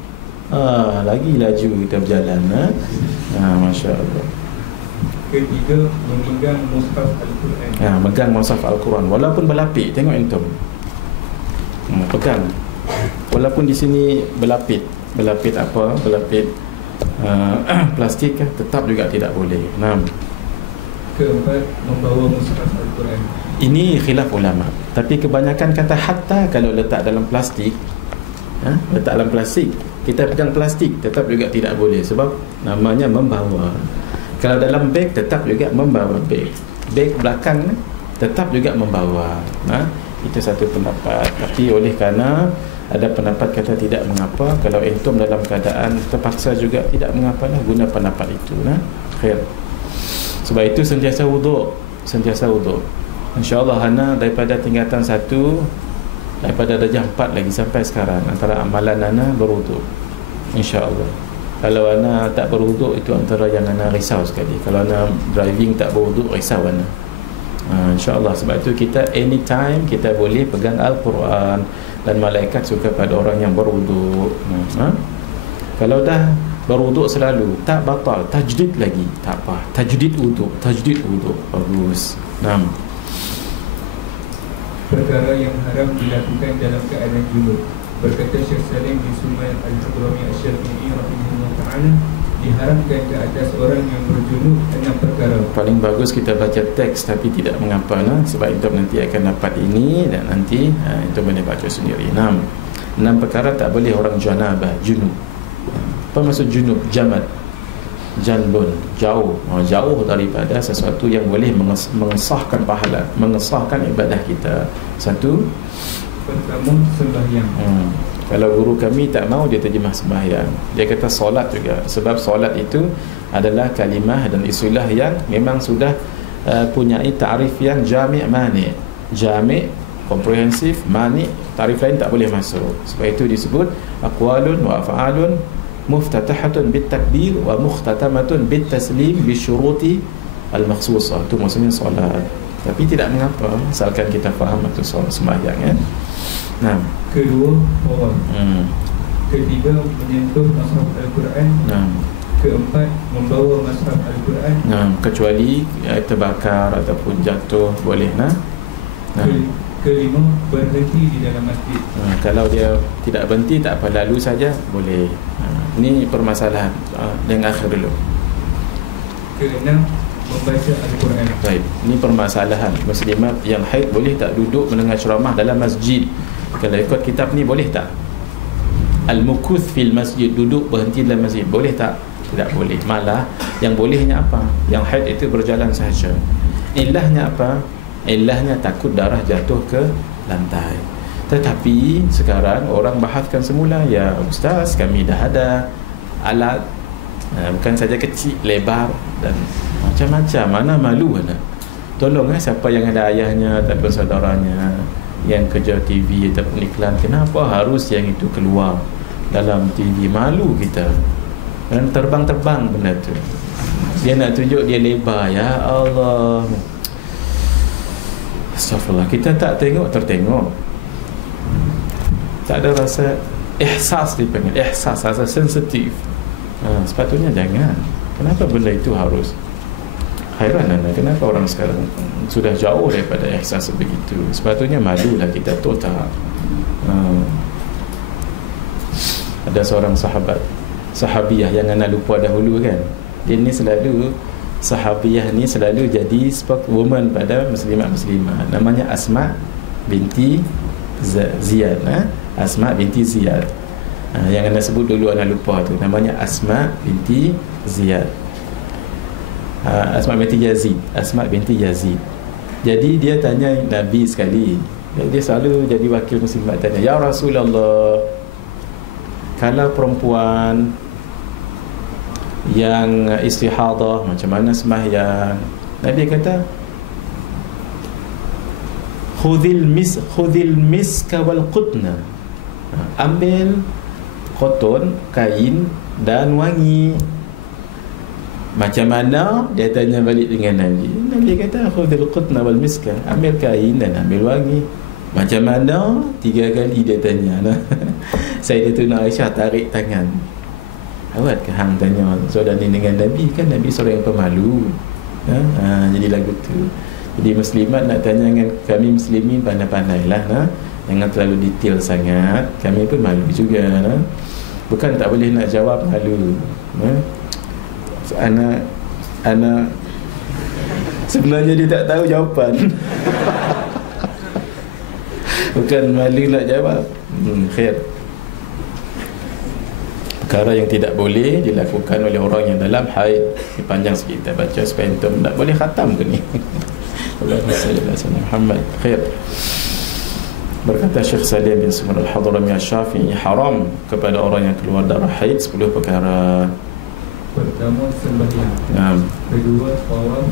lagi laju kita berjalan. Masya Allah. Ketiga, memegang mushaf Al-Quran. Megang mushaf Al-Quran walaupun berlapis. Tengok entum, pegang walaupun di sini berlapis apa? Berlapis plastik, tetap juga tidak boleh. Keempat, membawa mushaf Al-Quran. Ini khilaf ulama, tapi kebanyakan kata hatta kalau letak dalam plastik, letak dalam plastik, kita pegang plastik tetap juga tidak boleh, sebab namanya membawa. Kalau dalam beg tetap juga membawa beg belakang tetap juga membawa. Itu satu pendapat. Tapi oleh kerana ada pendapat kata tidak mengapa, kalau entum dalam keadaan terpaksa juga tidak mengapalah, guna pendapat itu. Khair. Sebab itu sentiasa wuduk. InsyaAllah Hana daripada tingkatan 1, daripada darjah 4 lagi sampai sekarang, antara amalan Hana berwuduk, InsyaAllah. Kalau Ana tak berwuduk, itu antara yang Ana risau sekali. Kalau Ana driving tak berwuduk, risau Ana. InsyaAllah. Sebab itu kita anytime kita boleh pegang Al-Quran. Dan malaikat suka pada orang yang berwuduk. Kalau dah berwuduk selalu, tak batal, tajdid lagi, tak apa. Tajdid wuduk. Bagus. Perkara yang haram dilakukan dalam keadaan junub. Berkata Syekh Salim bin Sumar Al-Hadrami Asy-Syafi'i rahimahullah ta'ala, diharamkan ke atas orang yang berjunub 6 perkara. Paling bagus kita baca teks, tapi tidak mengapa sebab itu nanti akan dapat ini dan nanti itu boleh baca sendiri. 6 perkara tak boleh orang janabah, junub. Apa maksud junub? Jamad, janbun, jauh daripada sesuatu yang boleh mengesahkan pahala, mengesahkan ibadah kita. Satu, pertama sembahyang. Kalau guru kami tak mau dia terjemah sembahyang, dia kata solat juga, sebab solat itu adalah kalimah dan istilah yang memang sudah punyai ta'rif yang jami' mani'. Jami' komprehensif, mani' tarif lain tak boleh masuk. Sebab itu disebut aqwalun wa af'alun muftatahatun bitakbir wa mukhtatamatun bitaslim bisyuruti al-makhsusah. Itu maksudnya solat. Tapi tidak mengapa asalkan kita faham itu solat sembahyang ya. Nah, kedua, tawaf. Ketiga, menyentuh mushaf Al-Quran. Keempat, membawa mushaf Al-Quran. Kecuali terbakar ataupun jatuh boleh. Kelima, berhenti di dalam masjid. Kalau dia tidak berhenti tak apa, lalu saja boleh. Ini permasalahan yang akhir dulu. Keenam, membaca Al-Quran. Baik, ini permasalahan muslimat yang haid boleh tak duduk mendengar ceramah dalam masjid? Kalau ikut kitab ni boleh tak? Al-mukuth fil masjid, duduk berhenti dalam masjid, boleh tak? Tidak boleh. Malah yang bolehnya apa? Yang haid itu berjalan sahaja. Ilahnya apa? Ilahnya takut darah jatuh ke lantai. Tetapi sekarang orang bahaskan semula, ya ustaz, kami dah ada alat, bukan saja kecil, lebar dan macam-macam. Mana malu mana? Tolong siapa yang ada ayahnya ataupun saudaranya yang kerja TV ataupun iklan, kenapa harus yang itu keluar dalam TV? Malu kita. Dan terbang-terbang benda tu. Dia nak tunjuk dia lebar, ya Allah. Astagfirullah, kita tak tengok tertengok. Tak ada rasa ihsas, dipanggil ihsas, rasa sensitif. Sepatutnya jangan. Kenapa benda itu harus? Hairan anda, kenapa orang sekarang sudah jauh daripada ihsas begitu? Sepatutnya malulah kita total. Ada seorang sahabiah yang anda lupa dahulu kan. Dia ni selalu, sahabiah ni selalu jadi spokeswoman pada muslimat-muslimat. Namanya Asma binti Ziyad. Asma binti Ziyad. Yang anda sebut dulu anda lupa tu, namanya Asma binti Ziyad. Asma binti Yazid. Asma binti Yazid. Jadi dia tanya Nabi sekali. Dia selalu jadi wakil muslimat, tanya, ya Rasulullah, kalau perempuan yang istihadah macam mana sembahyang? Nabi kata, khudhil miska wal qutna, ambil koton, kain dan wangi. Macam mana? Dia tanya balik dengan Nabi. Nabi kata, khudhil qutna wal miska, ambil kain dan ambil wangi. Macam mana? 3 kali dia tanya. Sayyidatuna Aisyah tarik tangan. Awak ke hang tanya soalan ni dengan Nabi? Kan Nabi seorang yang pemalu. Jadi lagu tu. Jadi muslimat nak tanya dengan kami muslimin, pandai-pandai lah. Jangan terlalu detail sangat. Kami pun malu juga. Bukan tak boleh nak jawab, malu. Anak sebenarnya dia tak tahu jawapan. Bukan malu nak jawab. Khair. Perkara yang tidak boleh dilakukan oleh orang yang dalam haid. Ini panjang sikit kita baca supaya antum tak boleh khatam ke ni. Allahumma salli ala sayyidina Muhammad. Khair. Berkata Syekh Salim bin Sumar Al-Hadrami Asy-Syafi'i, haram kepada orang yang keluar darah haid 10 perkara. Pertama, sembahyang. Kedua, tawaf.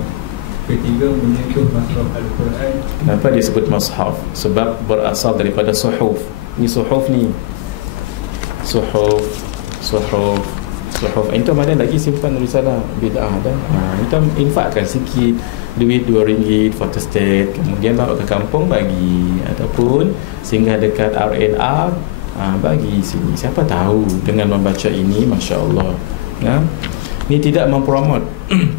Ketiga, menyentuh mushaf Al-Quran. Kenapa disebut mushaf? Sebab berasal daripada suhuf. Ni suhuf ni. Suhuf. Antum ada lagi simpan risalah bid'ah dah. Antum infakkan sikit duit RM2 photostat, kemudian bawa ke kampung bagi, ataupun singgah dekat RNR bagi sini. Siapa tahu dengan membaca ini, masya-Allah. Ini tidak mempromot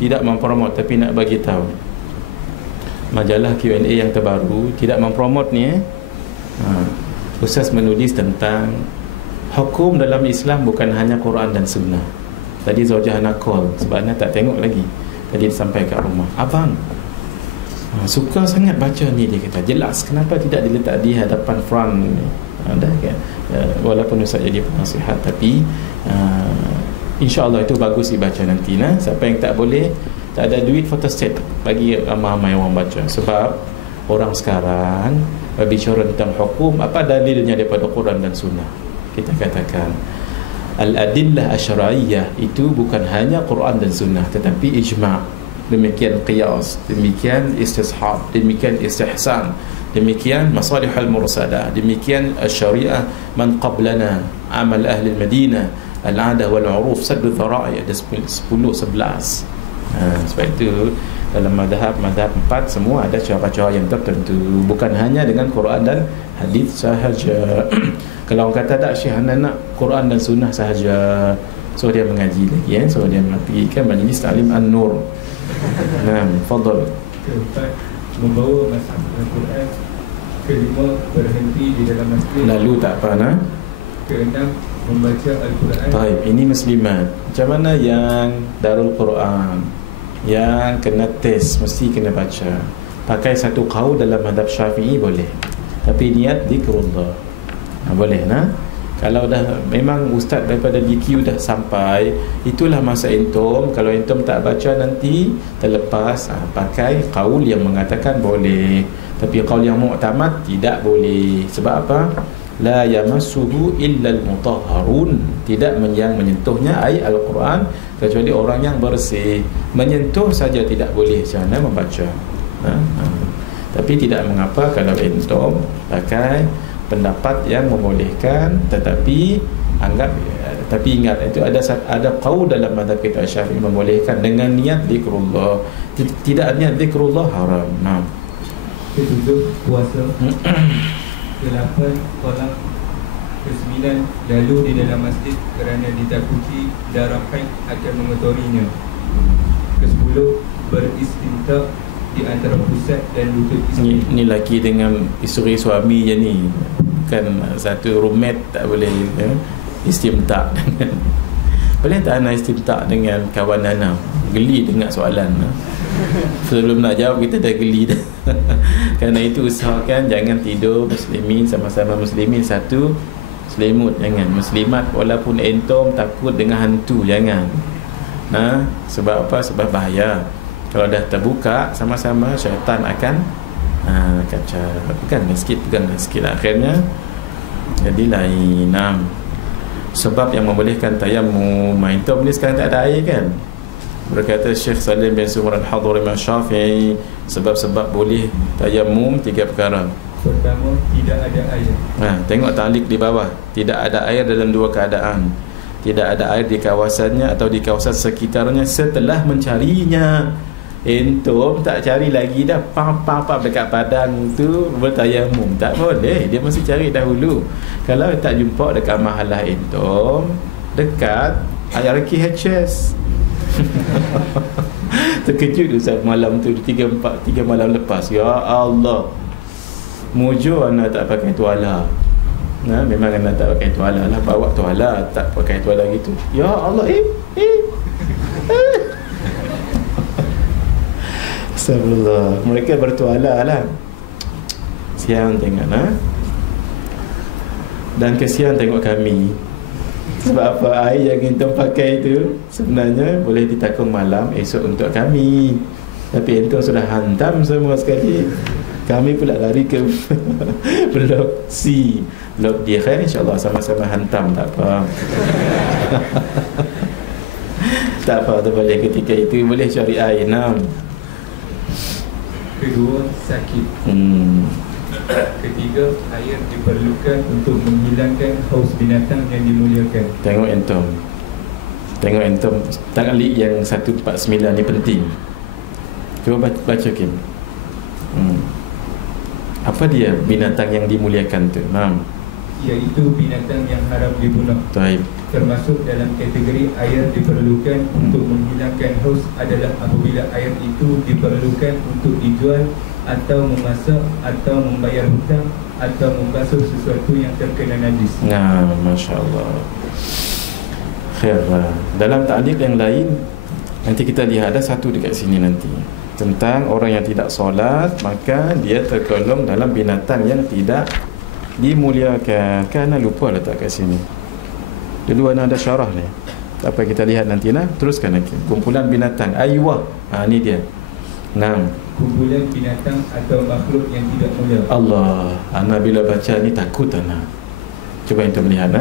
tidak mempromot, tapi nak bagi tahu. Majalah Q&A yang terbaru tidak mempromot ni. Ustaz menulis tentang hukum dalam Islam bukan hanya Quran dan Sunnah. Tadi zaujah nak call sebab anak tak tengok lagi. Tadi dia sampai kat rumah, abang suka sangat baca ni, dia kata jelas, kenapa tidak diletak di hadapan front ni? Dah kan, walaupun Ustaz jadi penasihat, tapi insya-Allah itu bagus dibaca nanti. Siapa yang tak boleh, tak ada duit, photostat bagi ramai-ramai orang baca. Sebab orang sekarang berbicara tentang hukum, apa dalilnya daripada Quran dan Sunnah? Kita katakan al-adillah asyara'iyah itu bukan hanya Quran dan Sunnah, tetapi ijma', demikian qiyas, demikian istishab, demikian istihsan, demikian masalihul mursadah, demikian syariah man qablana, amal ahli Madinah, al-'adah wal 'uruf, saddu dhara'i, ada 10-11. Sebab itu dalam madhab 4 semua ada cara-cara yang tertentu, bukan hanya dengan Quran dan hadis sahaja. Kalau orang kata tak, Syekh nak Quran dan Sunnah sahaja, so dia mengaji lagi, so dia pergi kan majlis ta'lim An-Nur. Fadal. Keempat, membawa masalah Al-Quran. Kelima, berhenti di dalam masjid. Lalu tak apa. Keenam, membaca Al-Quran. Baik, ini muslimat. Macam mana yang Darul Quran, yang kena tes, mesti kena baca. Pakai satu qaul dalam madhab Syafi'i boleh, tapi niat zikrullah boleh. Kalau dah memang ustaz daripada DQ dah sampai, itulah masa entom. Kalau entom tak baca nanti terlepas, pakai qaul yang mengatakan boleh, tapi qaul yang mu'tamad tidak boleh. Sebab apa? La yamassuhu illa al-mutahharun, tidak yang menyentuhnya ai Al-Quran kecuali orang yang bersih. Menyentuh saja tidak boleh, macam mana membaca? Tapi tidak mengapa kalau entom pakai pendapat yang membolehkan, tetapi ingat itu ada qaul dalam mazhab kita Syafi'i membolehkan dengan niat zikrullah. Tidak niat zikrullah haram. Ketujuh, puasa. Ke-8, tolak. Ke-9, lalu di dalam masjid kerana ditakuti darah haid akan mengotorinya. Ke-10, beristinta di antara pusat dan lutut isteri. Ni lelaki dengan isteri suami je ni, bukan satu roommate. Tak boleh istimta dengan boleh tak nak istimta dengan kawan Nana? Geli dengar soalan. Sebelum nak jawab kita dah geli dah. Kerana itu usahakan jangan tidur muslimin sama-sama muslimin satu selimut, jangan. Muslimat walaupun entom takut dengan hantu, jangan. Sebab apa? Sebab bahaya. Kalau dah terbuka sama-sama, syaitan akan kacau. Pegang sikit akhirnya jadi lain. Sebab yang membolehkan tayammum, entom ni sekarang tak ada air kan? Berkata Syekh Salim bin Sumar Al-Hadhari Imam Syafi'i, sebab-sebab boleh tayammum 3 perkara. Pertama, tidak ada air. Tengok ta'liq di bawah. Tidak ada air dalam 2 keadaan. Tidak ada air di kawasannya atau di kawasan sekitarnya setelah mencarinya. Entom tak cari lagi dah, pap dekat padang tu bertayamum, tak boleh. Dia mesti cari dahulu. Kalau tak jumpa dekat mahalah entom, dekat IRKHS. Terkejut Ustaz malam tu 3 malam lepas. Ya Allah, mujur anak tak pakai tuala. Memang anak tak pakai tuala lah, bawa tuala, tak pakai tuala gitu. Ya Allah, Astagfirullah. Mereka bertuala lah. Siang tengok dan kesian tengok kami. Sebab apa? Air yang entom pakai itu sebenarnya boleh ditakung malam esok untuk kami, tapi entom sudah hantam semua sekali. Kami pula lari ke blok C, blok D. Khair, insyaAllah sama-sama hantam, tak apa. Tak apa, tu boleh ketika itu boleh cari air. Kedua, sakit. Ketiga, air diperlukan untuk menghilangkan haus binatang yang dimuliakan. Tengok entom taklid yang 149 ni penting. Cuba baca Kim. Apa dia binatang yang dimuliakan tu? Iaitu binatang yang haram dibunuh. Baik. Termasuk dalam kategori air diperlukan untuk menghilangkan haus adalah apabila air itu diperlukan untuk dijual atau memasak atau membayar hutang atau membasuh sesuatu yang terkena najis. Masya Allah. Khair. Dalam ta'liq yang lain nanti kita lihat ada satu dekat sini nanti tentang orang yang tidak solat, maka dia tergolong dalam binatang yang tidak dimuliakan. Kerana lupa letak kat sini. Dulu ada syarah ni. Apa kita lihat nanti lah. Teruskan lagi. Kumpulan binatang. Aywah. Ni dia. 6. Kumpulan binatang atau makhluk yang tidak mulia. Allah. Ana bila baca ni takut ana. Cuba kita melihat.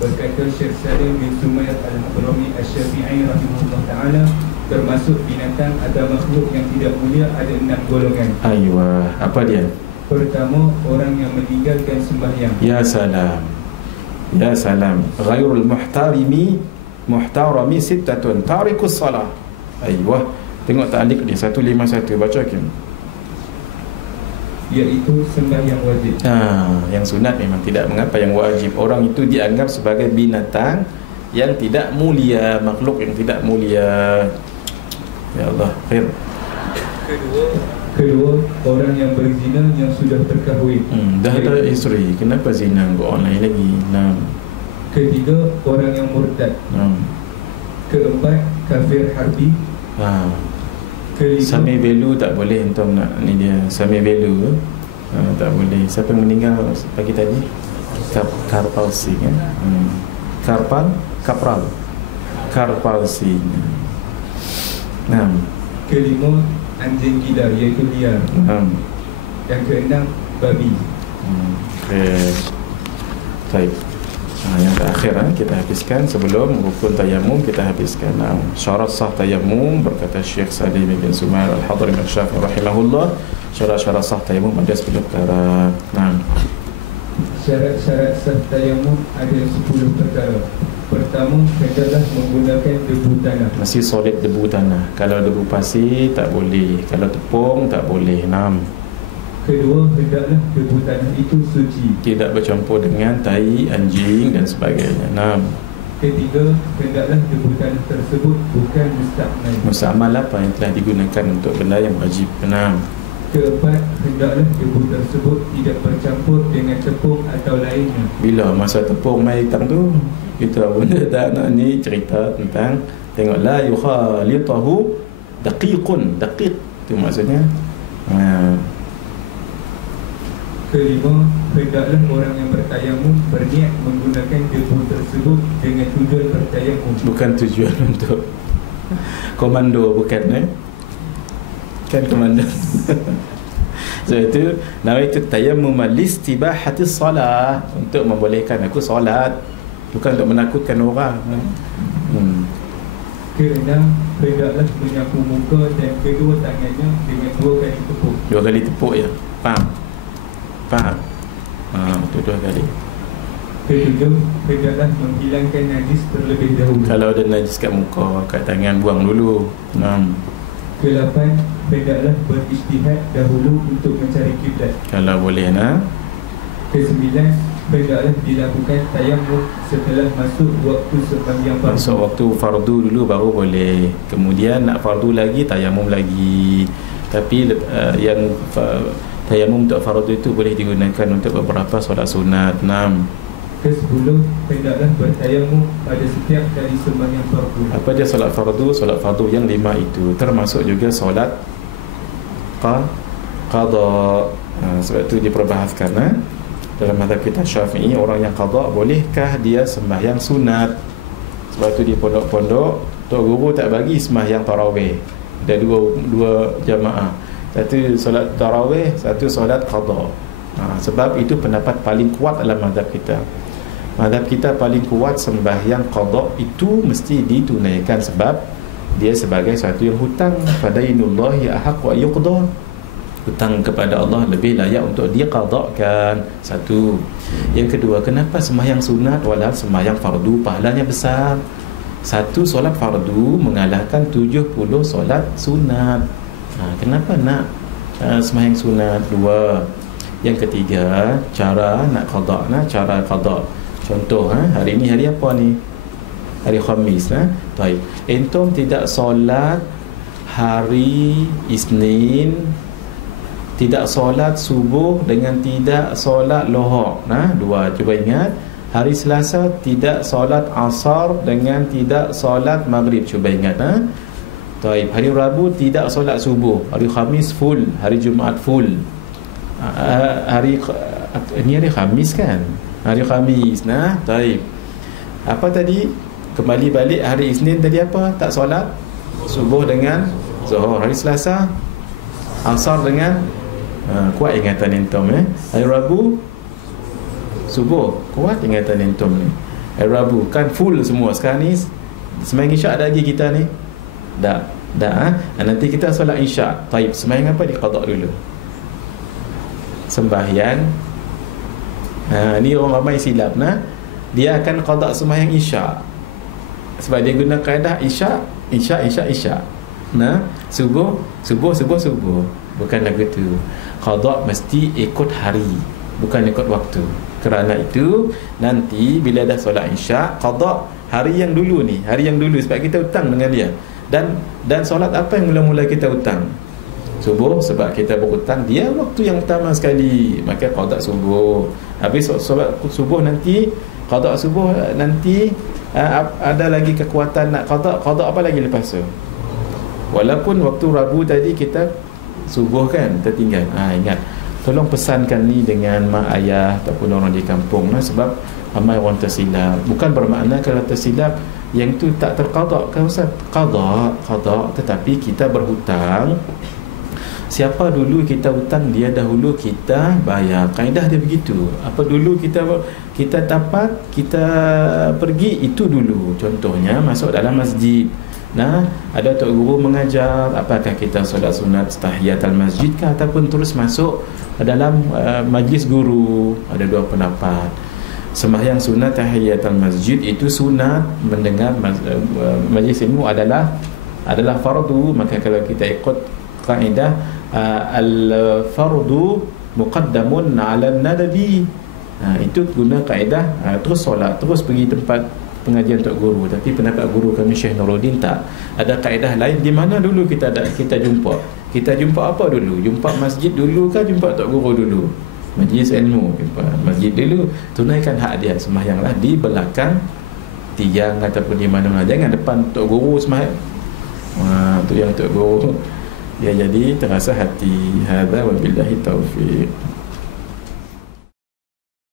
Berkata Syekh Salim bin Sumair Al-Hadrami Asy-Syafi'i rahimahullah ta'ala, termasuk binatang atau makhluk yang tidak mulia ada 6 golongan. Aywah. Apa dia? Pertama, orang yang meninggalkan sembahyang. Ya salam. Ya salam. Ghairul muhtarami sittatun tarikus salah. Aywah. Tengok ta'liq dia 151. Baca Kim. Iaitu sembahyang wajib. Yang sunat memang tidak mengapa, yang wajib. Orang itu dianggap sebagai binatang yang tidak mulia, makhluk yang tidak mulia. Ya Allah, khair. Kedua, orang yang berzina yang sudah berkahwin. Dah ada isteri, kenapa zina kau online lagi? Ketiga, orang yang murtad. Keempat, kafir harbi. Kelima, Sami Belu tak boleh entah nak ni dia. Sami Belu tak boleh. Siapa yang meninggal pagi tadi? Karpal Singh Kapral Singh. kelima, anjing gila iaitu liar. Yang keenam, babi. Baik. Yang terakhir kita habiskan sebelum rukun tayamum, kita habiskan syarat sah tayamum. Berkata Syekh Salim bin Sumair Al-Hadrami Asy-Syafi'i rahimahullah, syarat sah tayamum ada 10 perkara. Syarat sah tayamum ada 10 perkara. Pertama, hendaklah menggunakan debu tanah. Masih solid debu tanah. Kalau debu pasir tak boleh, kalau tepung tak boleh. Kedua, hendaklah debu tanah itu suci, tidak bercampur dengan tai, anjing dan sebagainya. Ketiga, hendaklah debu tanah tersebut bukan musta'mal. Musta'mal apa yang telah digunakan untuk benda yang wajib. Keempat, hendaklah debu tersebut tidak bercampur dengan tepung atau lainnya. Bila masa tepung mai tang tu, kita benda tak nak ni cerita tentang tengok la yukhalitahu daqiqun. Daqiq tu maksudnya Kelima, hendaklah orang yang bertayamum berniat menggunakan debu tersebut dengan tujuan bertayamum. Bukan tujuan untuk komando, bukan kan komando. So itu nama itu tayammum listibahatis salah, untuk membolehkan aku solat, bukan untuk menakutkan orang. Keenam, hendaklah menyapu muka dan kedua tangannya dengan 2 kali tepuk. 2 kali tepuk ya. Faham? Itu 2 kali. Ketujuh, hendaklah menghilangkan najis terlebih dahulu. Kalau ada najis kat muka, kat tangan, buang dulu. Kelapan, hendaklah berijtihad dahulu untuk mencari kiblat. Kalau boleh. Kesembilan, hendaklah dilakukan tayamum setelah masuk waktu sembahyang fardu. Masuk waktu fardu dulu baru boleh. Kemudian nak fardu lagi, tayamum lagi. Tapi yang tayamum untuk fardu itu boleh digunakan untuk beberapa solat sunat. Ke-10, hendaklah bertayamum pada setiap kali sembahyang fardu. Apa dia solat fardu? Solat fardu yang 5 itu termasuk juga solat qada. Sebab itu diperbahaskan dalam mazhab kita Syafi'i, orang yang qada bolehkah dia sembahyang sunat? Sebab itu di pondok-pondok tok guru tak bagi sembahyang tarawih. Ada dua jamaah. Satu solat tarawih, satu solat qada. Sebab itu pendapat paling kuat dalam mazhab kita. Mazhab kita paling kuat sembahyang qada itu mesti ditunaikan, sebab dia sebagai satu yang hutang. Fadainullahi ahaqqu ayyuqda. Hutang kepada Allah lebih layak untuk diqadakan. Satu. Yang kedua, kenapa sembahyang sunat walhal sembahyang fardu pahalanya besar? Satu solat fardu mengalahkan 70 solat sunat. Kenapa nak sembahyang sunat? 2. Yang ketiga, cara nak qada, cara qada. Contoh, hari ni hari apa ni? Hari Khamis. Baik. Entum tidak solat hari Isnin, tidak solat subuh dengan tidak solat lohor. 2. Cuba ingat, Hari Selasa tidak solat asar dengan tidak solat maghrib. Cuba ingat, Taib. Hari Rabu tidak solat subuh. Hari Khamis full. Hari Jumaat full. Ini hari Khamis kan? Hari Khamis. Taib. Apa tadi? Kembali balik hari Isnin tadi apa? Tak solat subuh dengan Zuhur. Hari Selasa asar dengan kuat ingatan entom. Hari Rabu subuh, kuat ingatan entom ni. Hari Rabu kan full semua. Sekarang ni sembahyang isyak ada lagi kita ni? Dah. Nanti kita solat isyak. Taib. Sembahyang apa diqada dulu? Sembahyang ni orang ramai silap. Dia akan qada sembahyang isyak sebab dia guna kaedah isyak. Subuh. Bukan lagu tu. Qada mesti ikut hari, bukan ikut waktu. Kerana itu nanti bila dah solat isyak, qada hari yang dulu ni, sebab kita hutang dengan dia. Dan solat apa yang mula-mula kita hutang? Subuh, sebab kita berhutang dia waktu yang pertama sekali, maka qada subuh. Habis solat subuh nanti, qada subuh nanti ada lagi kekuatan nak qada apa lagi lepas tu? Walaupun waktu Rabu tadi kita subuh kan tertinggal. Ingat, tolong pesankan ni dengan mak ayah ataupun orang di kampung, sebab ramai orang tersilap. Bukan bermakna kalau tersilap yang tu tak terqada kan Ustaz? Qada, tetapi kita berhutang. Siapa dulu kita hutang, dia dahulu kita bayar. Kaedah dia begitu. Apa dulu kita dapat, kita pergi, itu dulu. Contohnya masuk dalam masjid. Ada tok guru mengajar, apakah kita solat sunat tahiyatul masjid kah, ataupun terus masuk dalam majlis guru. Ada dua pendapat. Sembahyang sunat tahiyatul masjid itu sunat, mendengar majlis ilmu adalah fardu. Maka kalau kita ikut kaedah al-fardu muqaddamun 'ala an-nadbi, itu guna kaedah terus solat, terus pergi tempat pengajian tok guru. Tapi pendapat guru kami Syekh Nuruddin tak. Ada kaedah lain. Di mana dulu kita jumpa? Kita jumpa apa dulu? Jumpa masjid dulu kah jumpa tok guru dulu? Majlis ilmu, jumpa masjid dulu. Tunaikan hak dia, sembahyanglah di belakang tiang ataupun di mana-mana. Jangan depan tok guru sembahyang. Tu yang tok guru ya, jadi terasa hati. Hadza wabillahi taufiq.